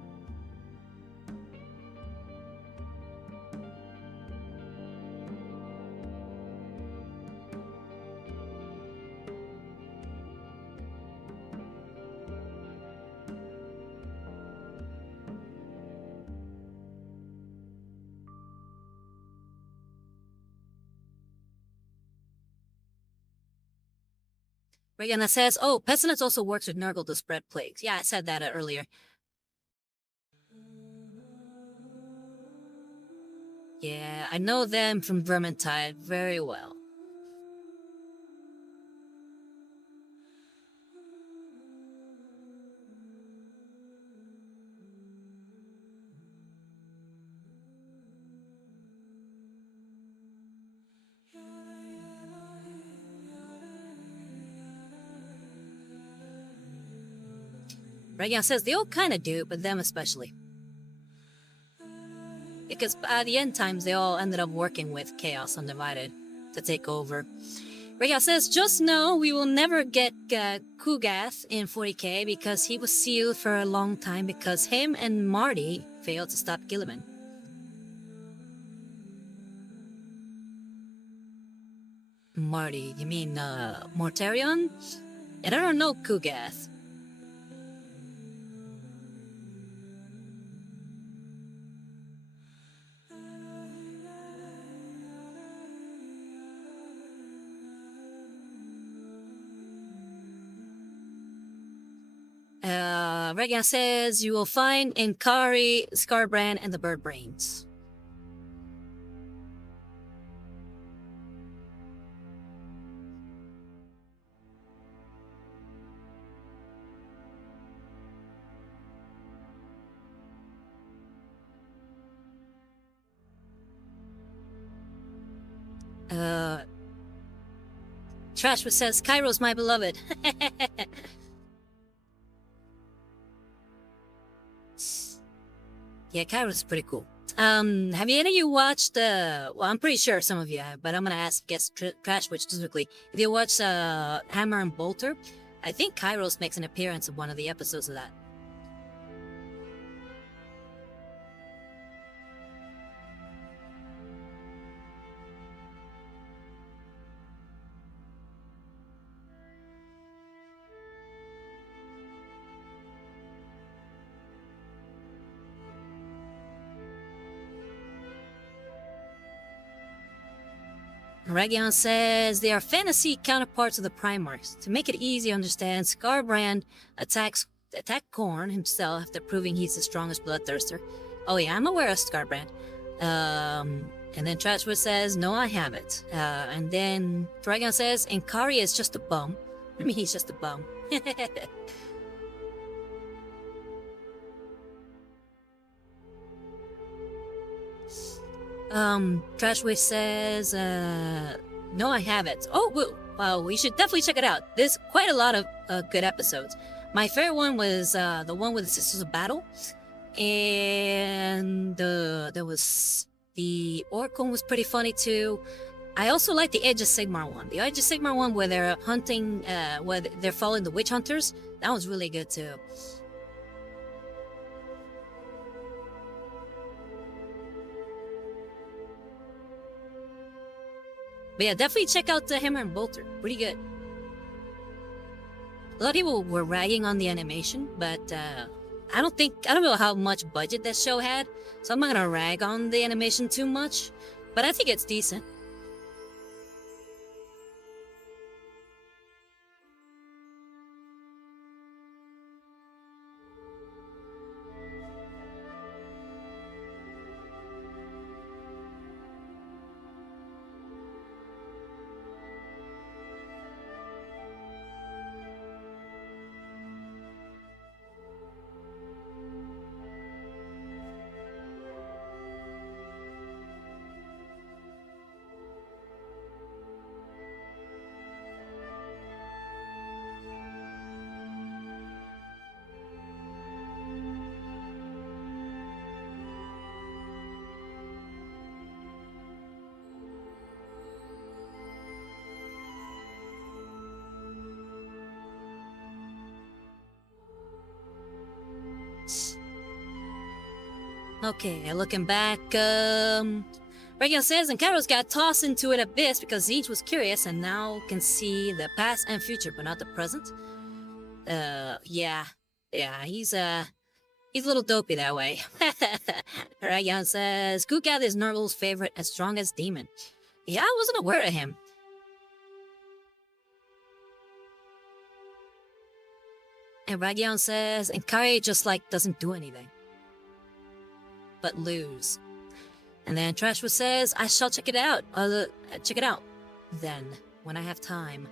Regana says, oh, Pestilence also works with Nurgle to spread plagues. Yeah, I said that earlier. Yeah, I know them from Vermintide very well. Regana says they all kind of do, but them especially. Because at the end times, they all ended up working with Chaos Undivided to take over. Regana says, just know we will never get Kugath in 40k because he was sealed for a long time because him and Marty failed to stop Gilliman. Marty, you mean Mortarion? And I don't know Kugath. Regan says you will find Inkari, Scarbrand, and the Bird Brains. Trashwood says Kairo's my beloved. Yeah, Kairo's pretty cool. Have any of you watched, well, I'm pretty sure some of you have, but I'm gonna ask guest Trashwood specifically. If you watch Hammer and Bolter, I think Kairos makes an appearance in one of the episodes of that. Region says they are fantasy counterparts of the Primarchs. To make it easy to understand, Scarbrand attacked Khorne himself after proving he's the strongest bloodthirster. Oh yeah, I'm aware of Scarbrand. And then Trashwood says, no, I haven't. And then Dragon says, Inkari is just a bum. I mean, he's just a bum. Trashwish says, no, I haven't. Oh, well, we should definitely check it out. There's quite a lot of good episodes. My favorite one was the one with the Sisters of Battle, and there was the Orc one was pretty funny too. I also like the Age of Sigmar one. The Age of Sigmar one where they're hunting, where they're following the witch hunters. That was really good too. But yeah, definitely check out the Hammer and Bolter. Pretty good. A lot of people were ragging on the animation, but I don't know how much budget that show had, so I'm not gonna rag on the animation too much, but I think it's decent. Okay, looking back, Regiel says, and Kairos got tossed into an abyss because Zeech was curious and now can see the past and future, but not the present. Yeah. Yeah, he's a little dopey that way. Regiel says, Kukath is Nurgle's favorite and strongest demon. Yeah, I wasn't aware of him. And Regiel says, and Kari just doesn't do anything. But lose. And then Trashwood says, I shall check it out. Check it out. Then, when I have time.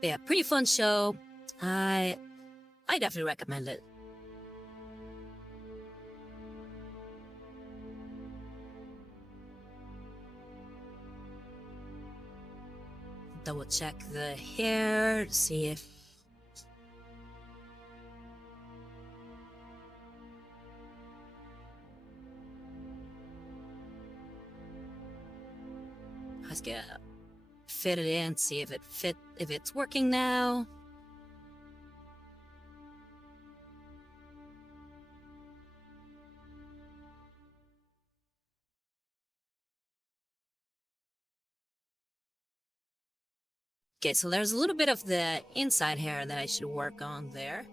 But yeah, pretty fun show. I definitely recommend it. Double check the hair to see if let's get fit it in, see if it's working now. Okay, so there's a little bit of the inside hair that I should work on there.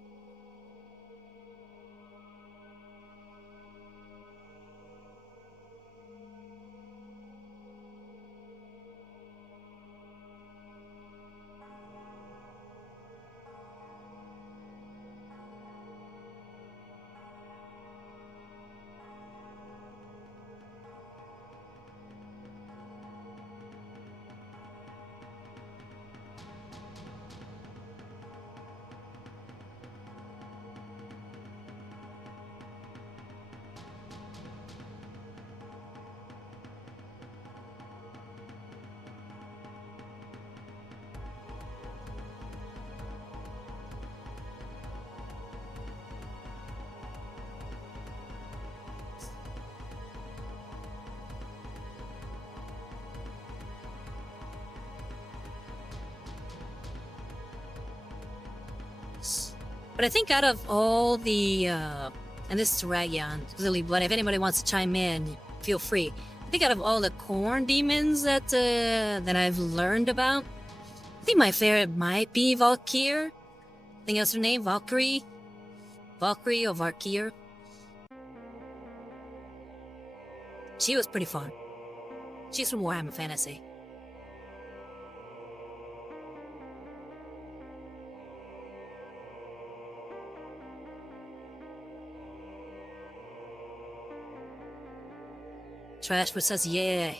But I think out of all the, and this is Ragion, Lily Blood, if anybody wants to chime in, feel free. I think out of all the corn demons that I've learned about, I think my favorite might be Valkyr. I think that's her name, Valkyrie? Valkyrie or Valkyr. She was pretty fun. She's from Warhammer Fantasy. Trashwood says, yeah.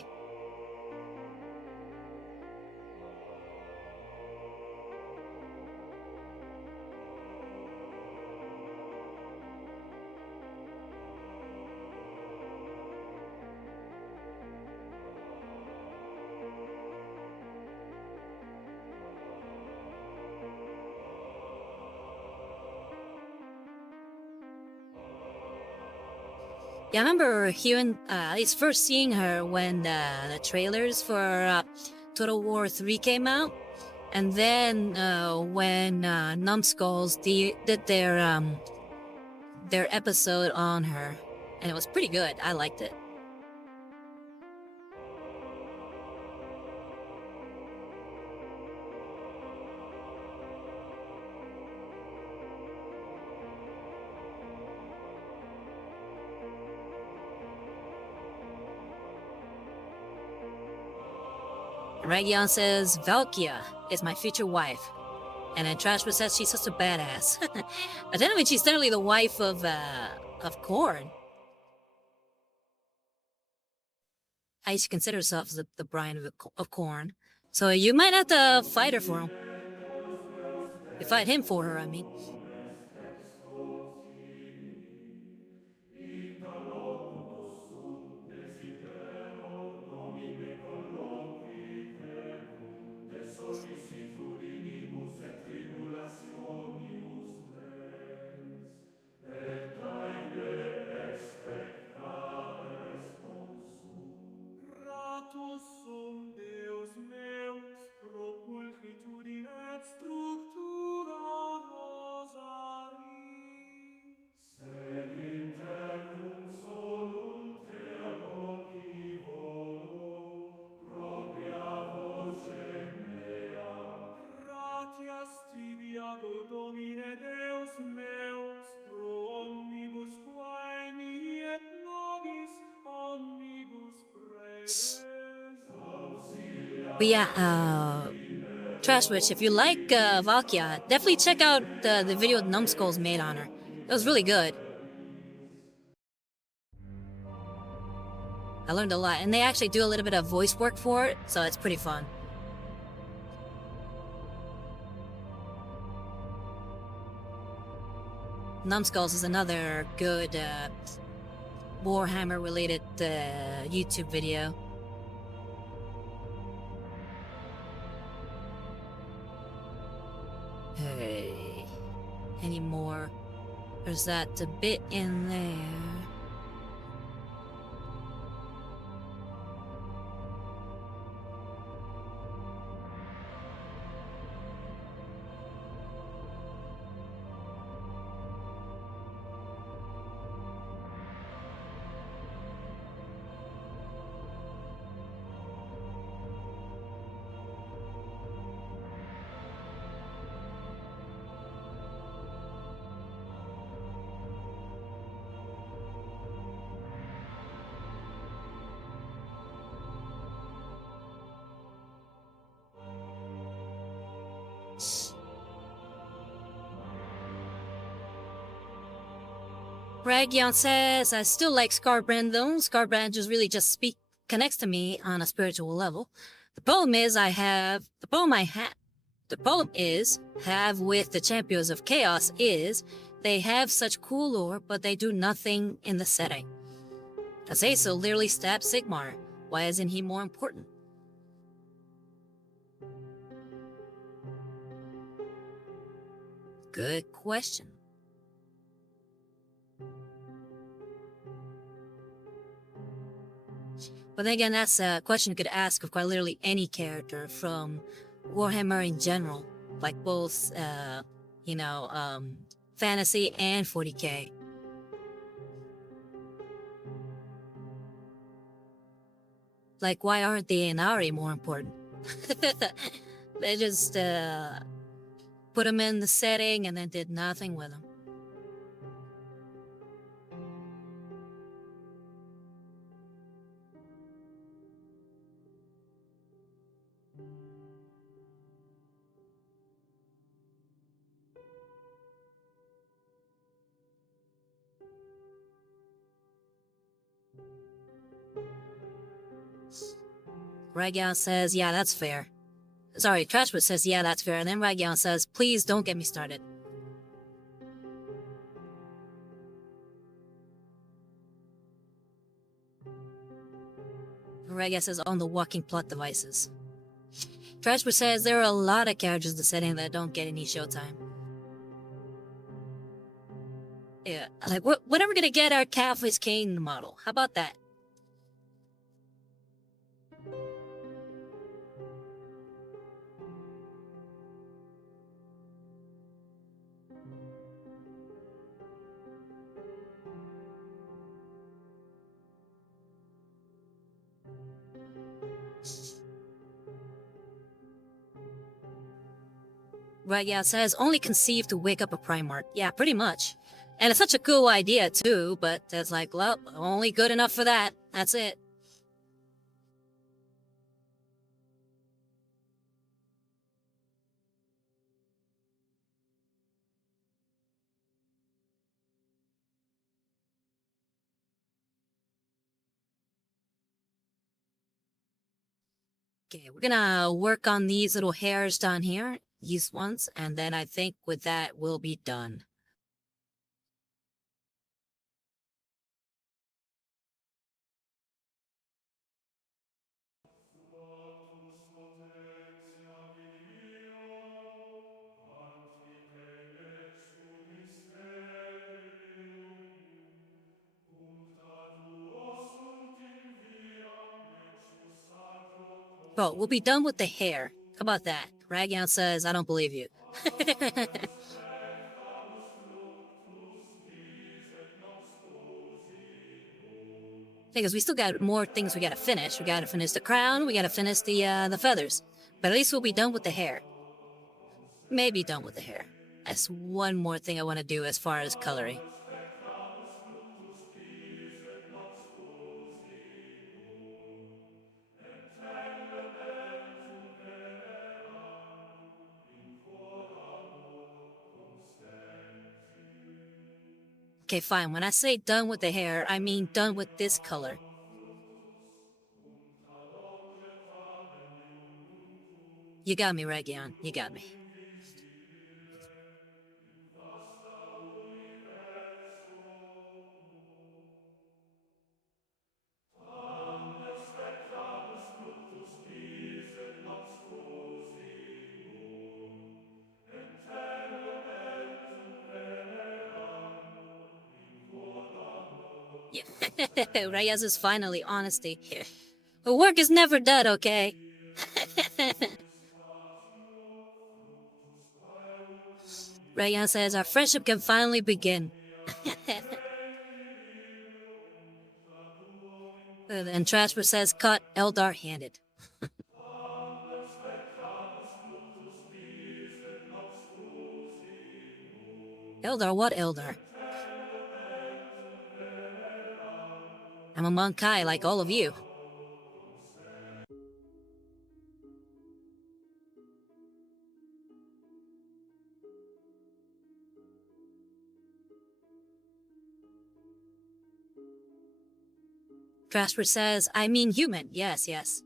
Yeah, I remember hearing, at least first seeing her when the trailers for Total War 3 came out. And then when Numbskulls did their episode on her. And it was pretty good. I liked it. Ragion says, Valkia is my future wife. And then Trashwood says she's such a badass. But anyway, she's certainly the wife of Korn. I used to consider herself the bride of Korn. So you might have to fight her for him. You fight him for her, I mean. Gratus sum Deus meus, pro pulchritudine Fiat Domine Deus meus, pro omnibus quae mihi et nobis omnibus preces. But yeah, Trash Witch, if you like Valkia, definitely check out the video Numbskulls made on her. It was really good. I learned a lot, and they actually do a little bit of voice work for it, so it's pretty fun. Numbskulls is another good Warhammer-related YouTube video. Hey, any more? There's that a bit in there. Ragion says, I still like Scarbrand though. Scarbrand just connects to me on a spiritual level. The problem is have with the Champions of Chaos is they have such cool lore, but they do nothing in the setting. Azazel literally stabbed Sigmar. Why isn't he more important? Good question. But then again, that's a question you could ask of quite literally any character from Warhammer in general, like both, fantasy and 40k. Like, why aren't the Aeldari more important? They just put them in the setting and then did nothing with them. Ragion says, yeah, that's fair. Sorry, Trashwood says, yeah, that's fair. And then Ragion says, please don't get me started. Ragion says, on the walking plot devices. Trashwood says, there are a lot of characters in the setting that don't get any showtime. Yeah, like, when are we gonna get our Catholic Kane model? How about that? Ragia says, only conceived to wake up a Primarch. Yeah, pretty much. And it's such a cool idea, too, but it's like, well, only good enough for that. That's it. Okay, we're gonna work on these little hairs down here, these ones, and then I think with that, we'll be done. Bro, we'll be done with the hair. How about that? Ragion says, I don't believe you. Because we still got more things we gotta finish. We gotta finish the crown, we gotta finish the feathers. But at least we'll be done with the hair. Maybe done with the hair. That's one more thing I want to do as far as coloring. Okay, fine. When I say done with the hair, I mean done with this color. You got me, Region. You got me. Yeah. Reyes is finally honesty. The work is never done, okay? Rayan says our friendship can finally begin. And Trasper says cut, Eldar handed. Eldar, what Eldar? I'm a Monkai like all of you. Trasper says, I mean human. Yes, yes.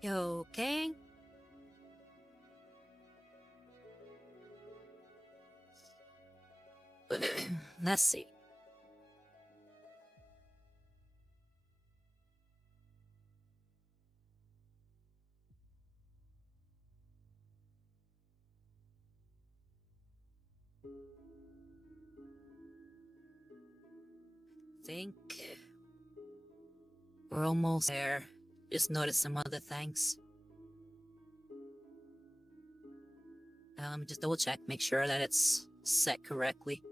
You okay? Let's see. Think we're almost there. Just noticed some other things. Just double check, make sure that it's set correctly.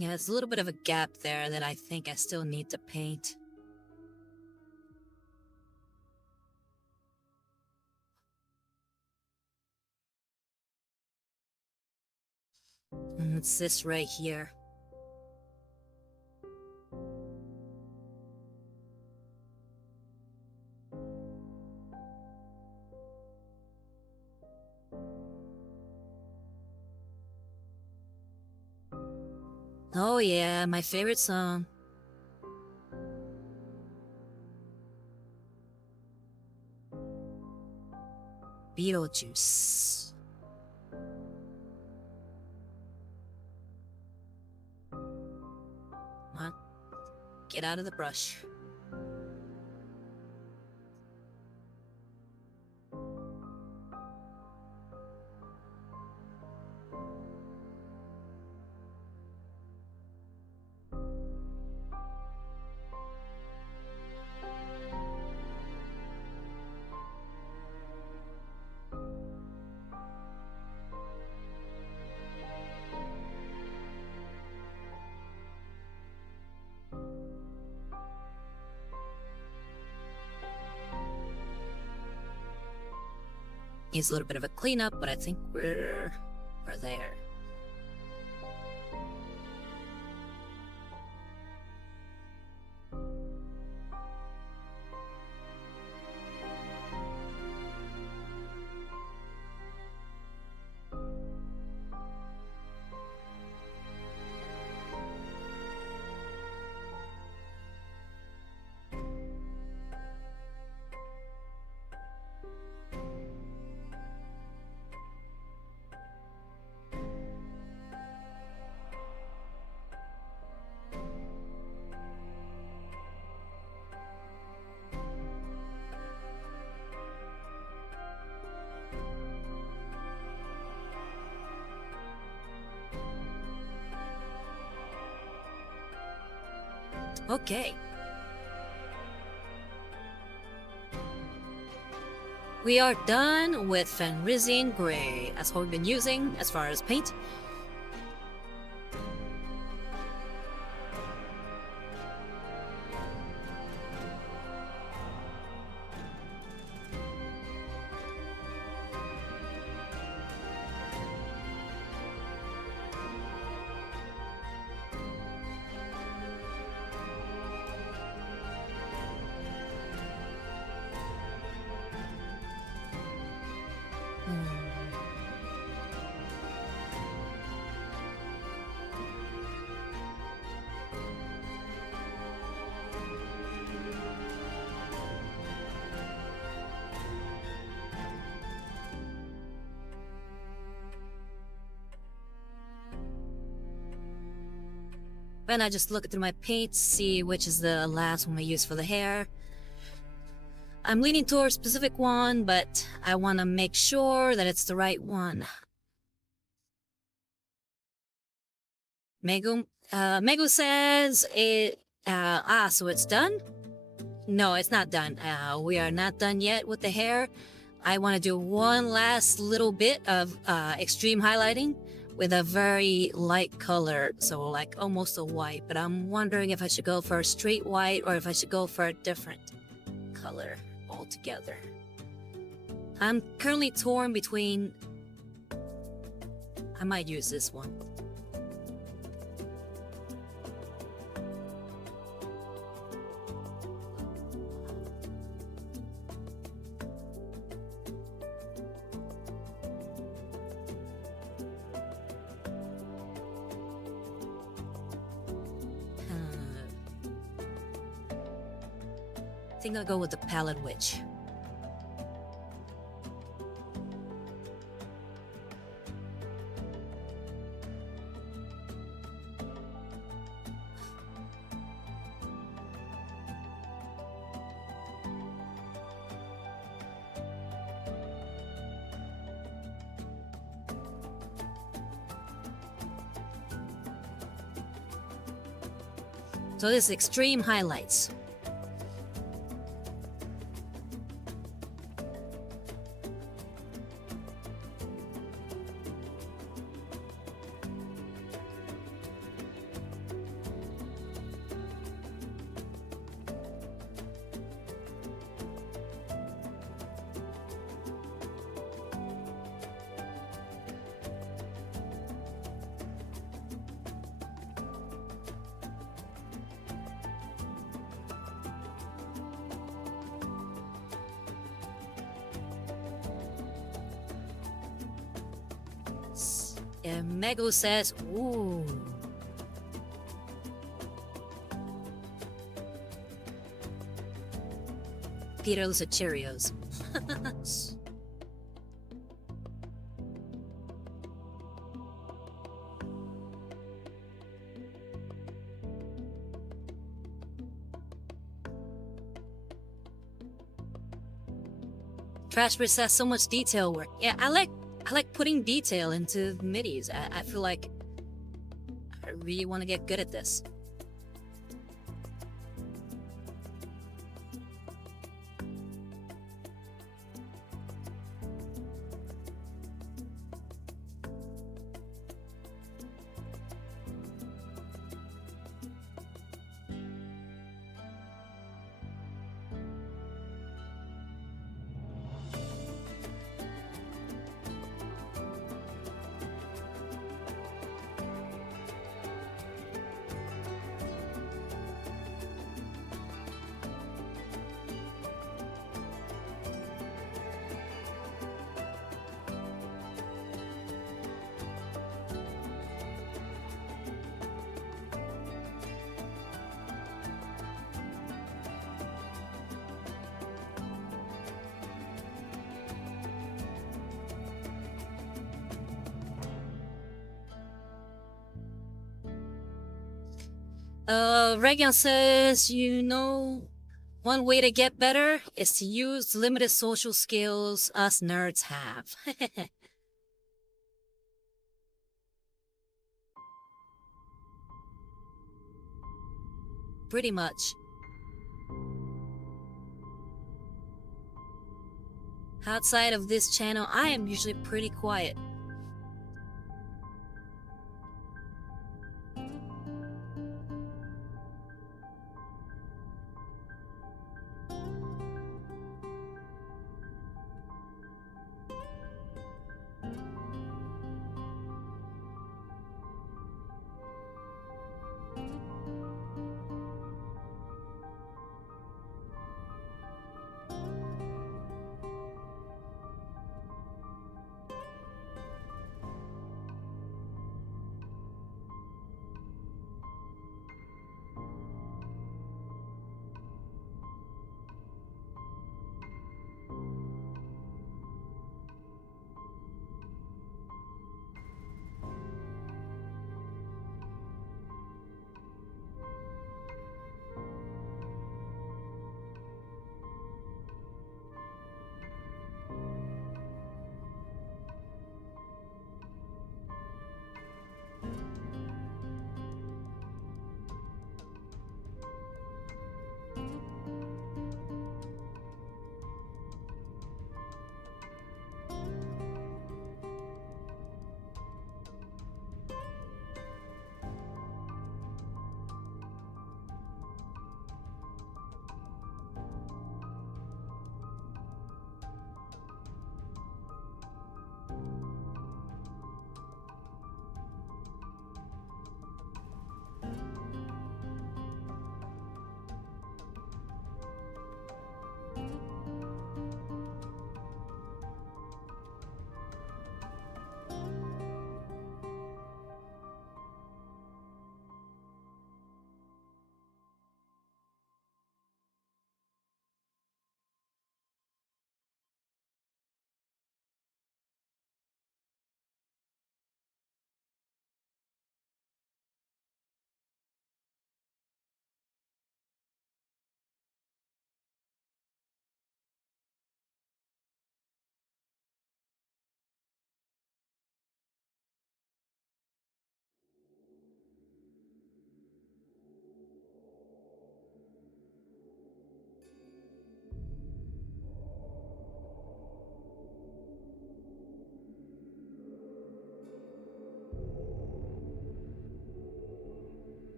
Yeah, there's a little bit of a gap there that I think I still need to paint. It's this right here. Oh yeah, my favorite song. Beetlejuice. Come on, get out of the brush. Needs a little bit of a cleanup, but I think we're there. Okay. We are done with Fenrisian Grey. That's what we've been using as far as paint. Then I just look through my paint, see which is the last one I use for the hair. I'm leaning towards a specific one, but I want to make sure that it's the right one. Megu says it, so it's done? No, it's not done. We are not done yet with the hair. I want to do one last little bit of extreme highlighting with a very light color, so like almost a white, but I'm wondering if I should go for a straight white or if I should go for a different color altogether. I'm currently torn between... I might use this one. I think I'll go with the Pallid Witch. So this is extreme highlights. And Mego says, ooh. Peter's Cheerios. Trash Bridge has so much detail work. Yeah, I like putting detail into midis. I feel like I really want to get good at this. Regan says, you know, one way to get better is to use limited social skills us nerds have. Pretty much. Outside of this channel, I am usually pretty quiet.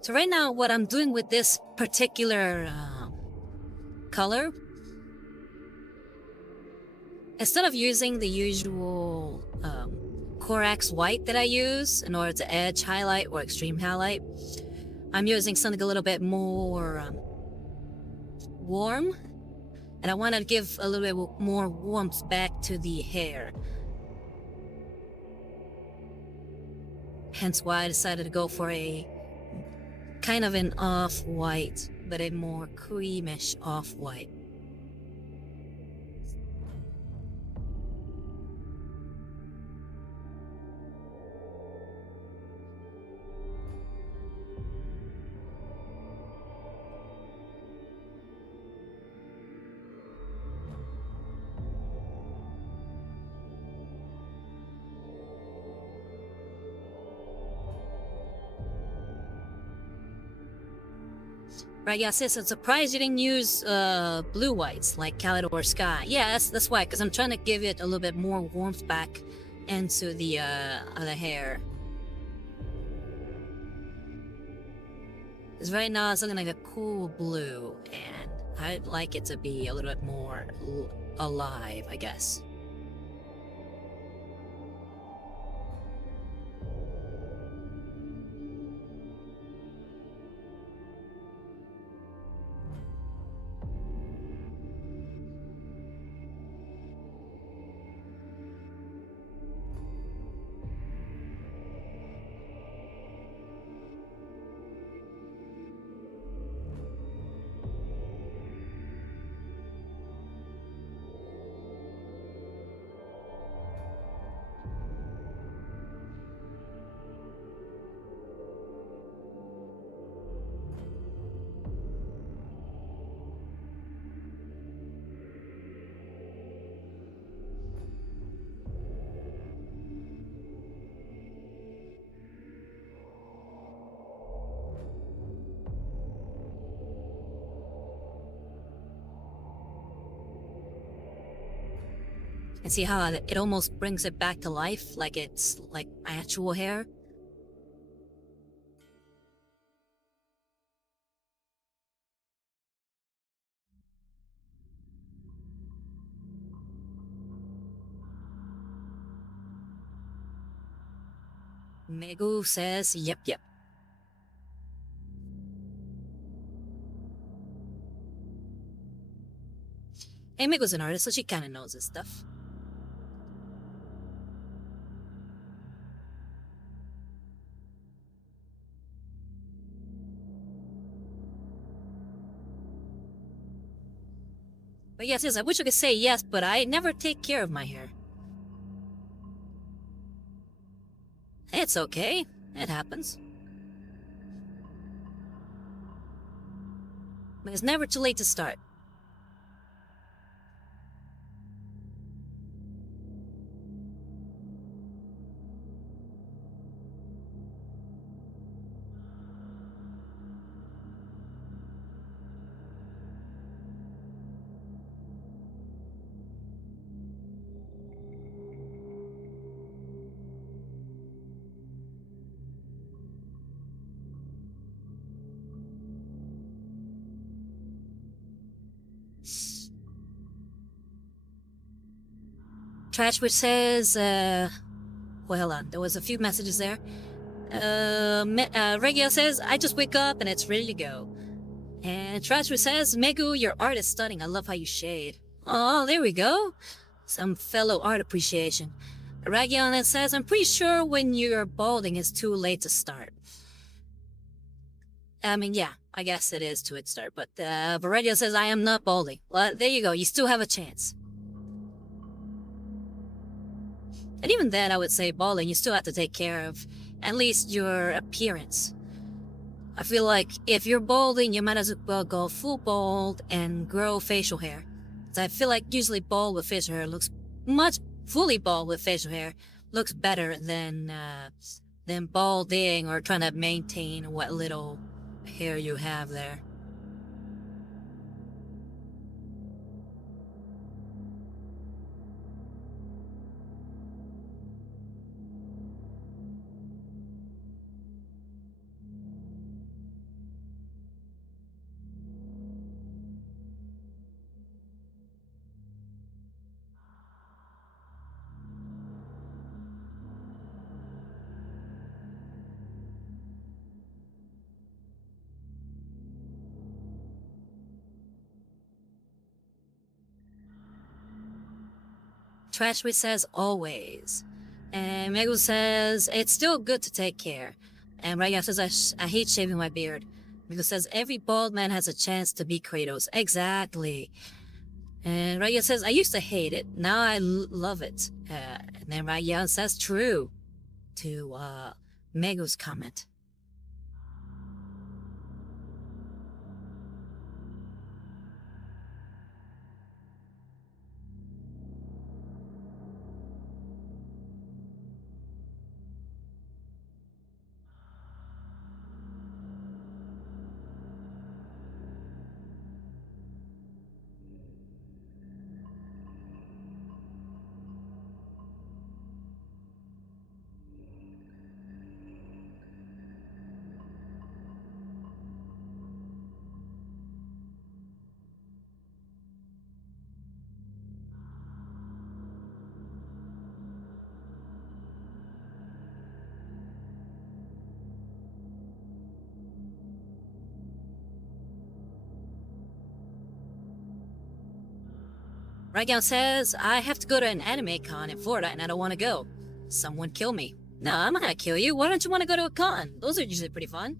So right now, what I'm doing with this particular color, instead of using the usual Corax white that I use in order to edge highlight or extreme highlight, I'm using something a little bit more warm, and I want to give a little bit more warmth back to the hair. Hence why I decided to go for a kind of an off-white but a more creamish off-white. Right, yeah, sis, I'm surprised you didn't use blue whites like Calidor Sky. Yeah, that's why, because I'm trying to give it a little bit more warmth back into the hair. Because right now it's looking like a cool blue, and I'd like it to be a little bit more alive, I guess. And see how it almost brings it back to life, like it's like actual hair? Megu says, yep, yep. Hey, Megu's an artist, so she kinda knows this stuff. But yes, I wish I could say yes, but I never take care of my hair. It's okay. It happens. But it's never too late to start. Trash which says, well, hold on, there was a few messages there. Regio says, I just wake up and it's ready to go. And Trash which says, Megu, your art is stunning. I love how you shade. Oh, there we go. Some fellow art appreciation. Ragion says, I'm pretty sure when you're balding it's too late to start. I mean, yeah, I guess it is too late to start, but Viridio says, I am not balding. Well, there you go, you still have a chance. And even then, I would say balding, you still have to take care of at least your appearance. I feel like if you're balding, you might as well go full bald and grow facial hair. So I feel like usually bald with facial hair looks much fully bald with facial hair looks better than balding or trying to maintain what little hair you have there. Trashby says always. And Megu says it's still good to take care. And Raya says I hate shaving my beard. Because it says every bald man has a chance to be Kratos. Exactly. And Ryan says, I used to hate it. Now I love it. And then Ryan says, true. To, Megu's comment. Ryan says, I have to go to an anime con in Florida and I don't want to go. Someone kill me. No, I'm not gonna kill you. Why don't you want to go to a con? Those are usually pretty fun.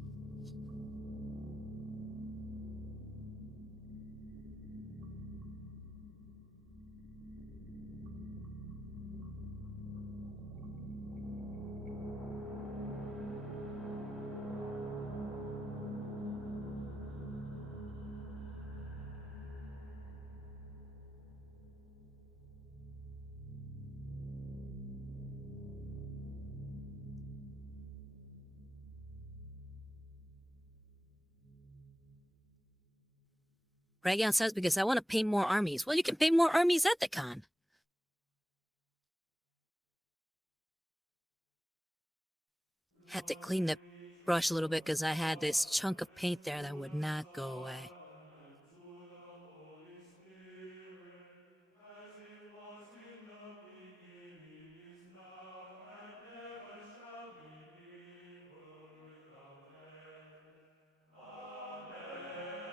Ryan says, because I want to paint more armies. Well, you can paint more armies at the con. Had to clean the brush a little bit because I had this chunk of paint there that would not go away. To the Holy Spirit, as it was in the beginning, is now, and ever shall be, world without end. Amen.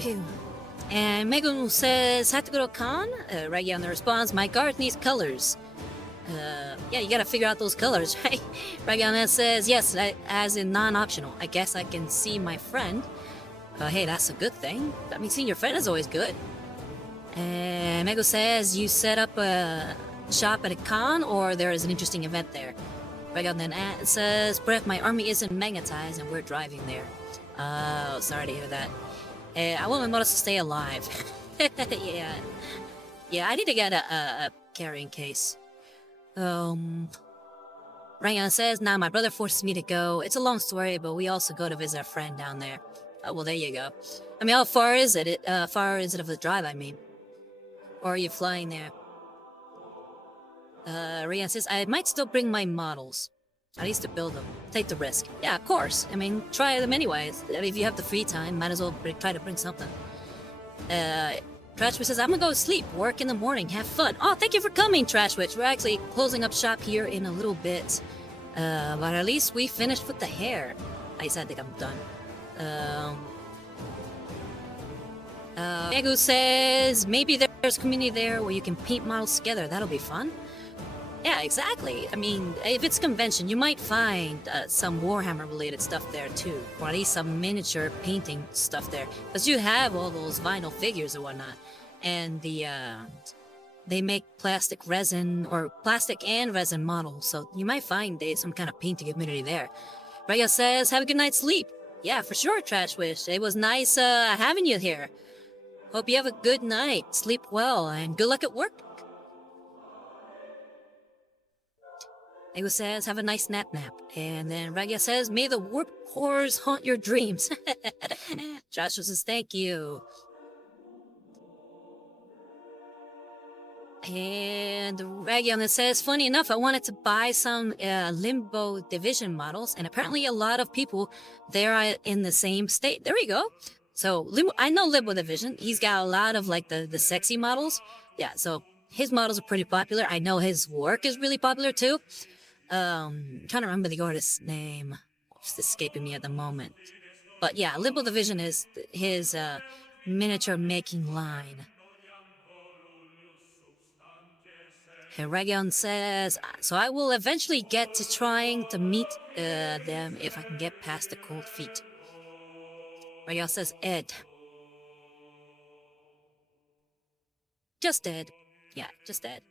Phew. And Megan says, Hataguro Khan? Ragion responds, my guard needs colors. Yeah, you gotta figure out those colors, right? Ragion says, yes, as in non-optional. I guess I can see my friend. Hey, that's a good thing. I mean, seeing your friend is always good. And Mego says, you set up a shop at a con, or there is an interesting event there? Ragion then says, Bref, my army isn't magnetized and we're driving there. Oh, sorry to hear that. I want my Emotes to stay alive. Yeah. Yeah, I need to get a carrying case. Rayan says, nah, my brother forces me to go. It's a long story, but we also go to visit a friend down there. Well, there you go. I mean, how far is it? Far is it of a drive, I mean? Or are you flying there? Rayan says, I might still bring my models. At least to build them. Take the risk. Yeah, of course. I mean, try them anyways. I mean, if you have the free time, might as well try to bring something. Trashwitch says, I'm gonna go to sleep. Work in the morning. Have fun. Oh, thank you for coming, Trashwitch. We're actually closing up shop here in a little bit. But at least we finished with the hair. I think I'm done. Egu says, maybe there's a community there where you can paint models together. That'll be fun. Yeah, exactly. I mean, if it's convention, you might find some Warhammer-related stuff there too, or at least some miniature painting stuff there, because you have all those vinyl figures and whatnot, and they make plastic resin or plastic and resin models, so you might find some kind of painting community there. Rega says, "Have a good night's sleep." Yeah, for sure, Trashwish. It was nice having you here. Hope you have a good night. Sleep well, and good luck at work. Ego says, have a nice nap. And then Ragia says, may the warp horrors haunt your dreams. Joshua says, thank you. And Ragion says, funny enough, I wanted to buy some Limbo Division models, and apparently a lot of people there are in the same state. There we go. So, I know Limbo Division. He's got a lot of, like, the sexy models. Yeah, so his models are pretty popular. I know his work is really popular, too. I'm trying to remember the artist's name. It's escaping me at the moment. But yeah, Limbo Division is his miniature making line. Ragion says, so I will eventually get to trying to meet them if I can get past the cold feet. Ragion says, Ed. Just Ed. Yeah, just Ed.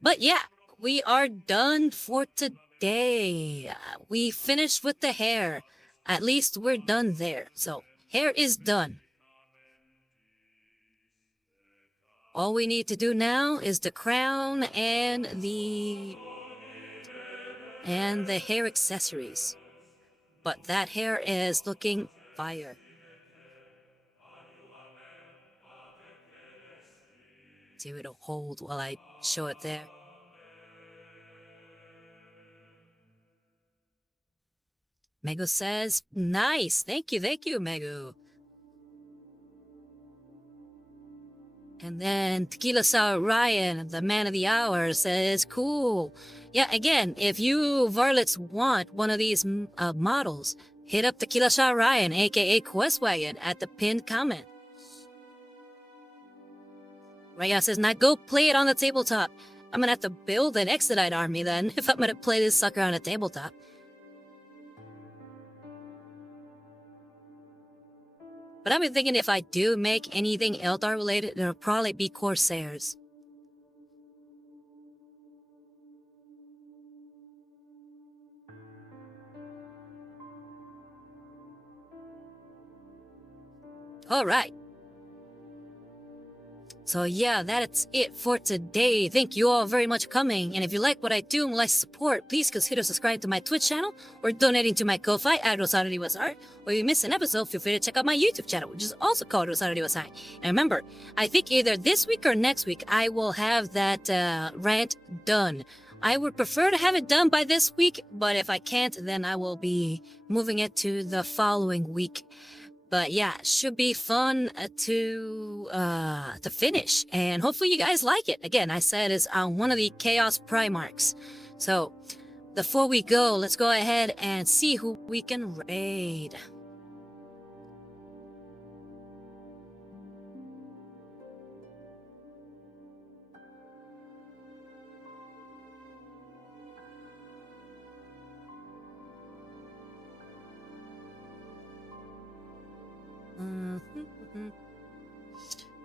But yeah, we are done for today. We finished with the hair. At least we're done there. So, hair is done. All we need to do now is the crown and the hair accessories. But that hair is looking fire. See if it'll hold while I show it there. Megu says, nice. Thank you, Megu. And then Tequila Sour Ryan, the man of the hour, says, cool. Yeah, again, if you varlets want one of these models, hit up Tequila Sour Ryan, aka Quest Wagon, at the pinned comment. Raya says, now go play it on the tabletop. I'm gonna have to build an Exodite army then, if I'm gonna play this sucker on a tabletop. But I've been thinking if I do make anything Eldar related, it'll probably be Corsairs. Alright. So yeah, that's it for today. Thank you all very much for coming. And if you like what I do and would like support, please consider subscribing to my Twitch channel or donating to my Ko-Fi at Rosarity Was Art. Or if you miss an episode, feel free to check out my YouTube channel, which is also called Rosarity Was Art. And remember, I think either this week or next week, I will have that rant done. I would prefer to have it done by this week, but if I can't, then I will be moving it to the following week. But yeah, it should be fun to finish, and hopefully you guys like it. Again, I said it's on one of the Chaos Primarchs. So, before we go, let's go ahead and see who we can raid.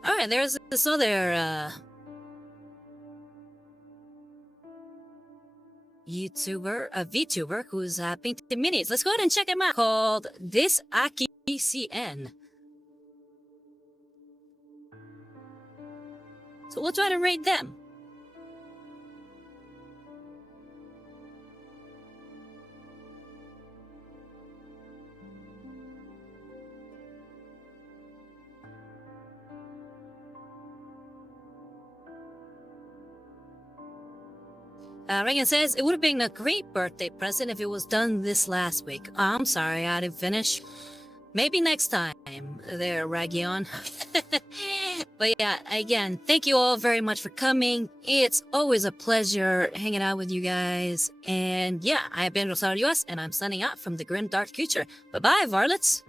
Alright, there's this other, YouTuber, a VTuber who's painted minis. Let's go ahead and check him out. Called This Aki CN. So we'll try to rate them. Reagan says, it would have been a great birthday present if it was done this last week. Oh, I'm sorry, I didn't finish. Maybe next time, there, Ragion. But yeah, again, thank you all very much for coming. It's always a pleasure hanging out with you guys. And yeah, I've been Rosario US, and I'm signing out from the grim dark future. Bye-bye, varlets!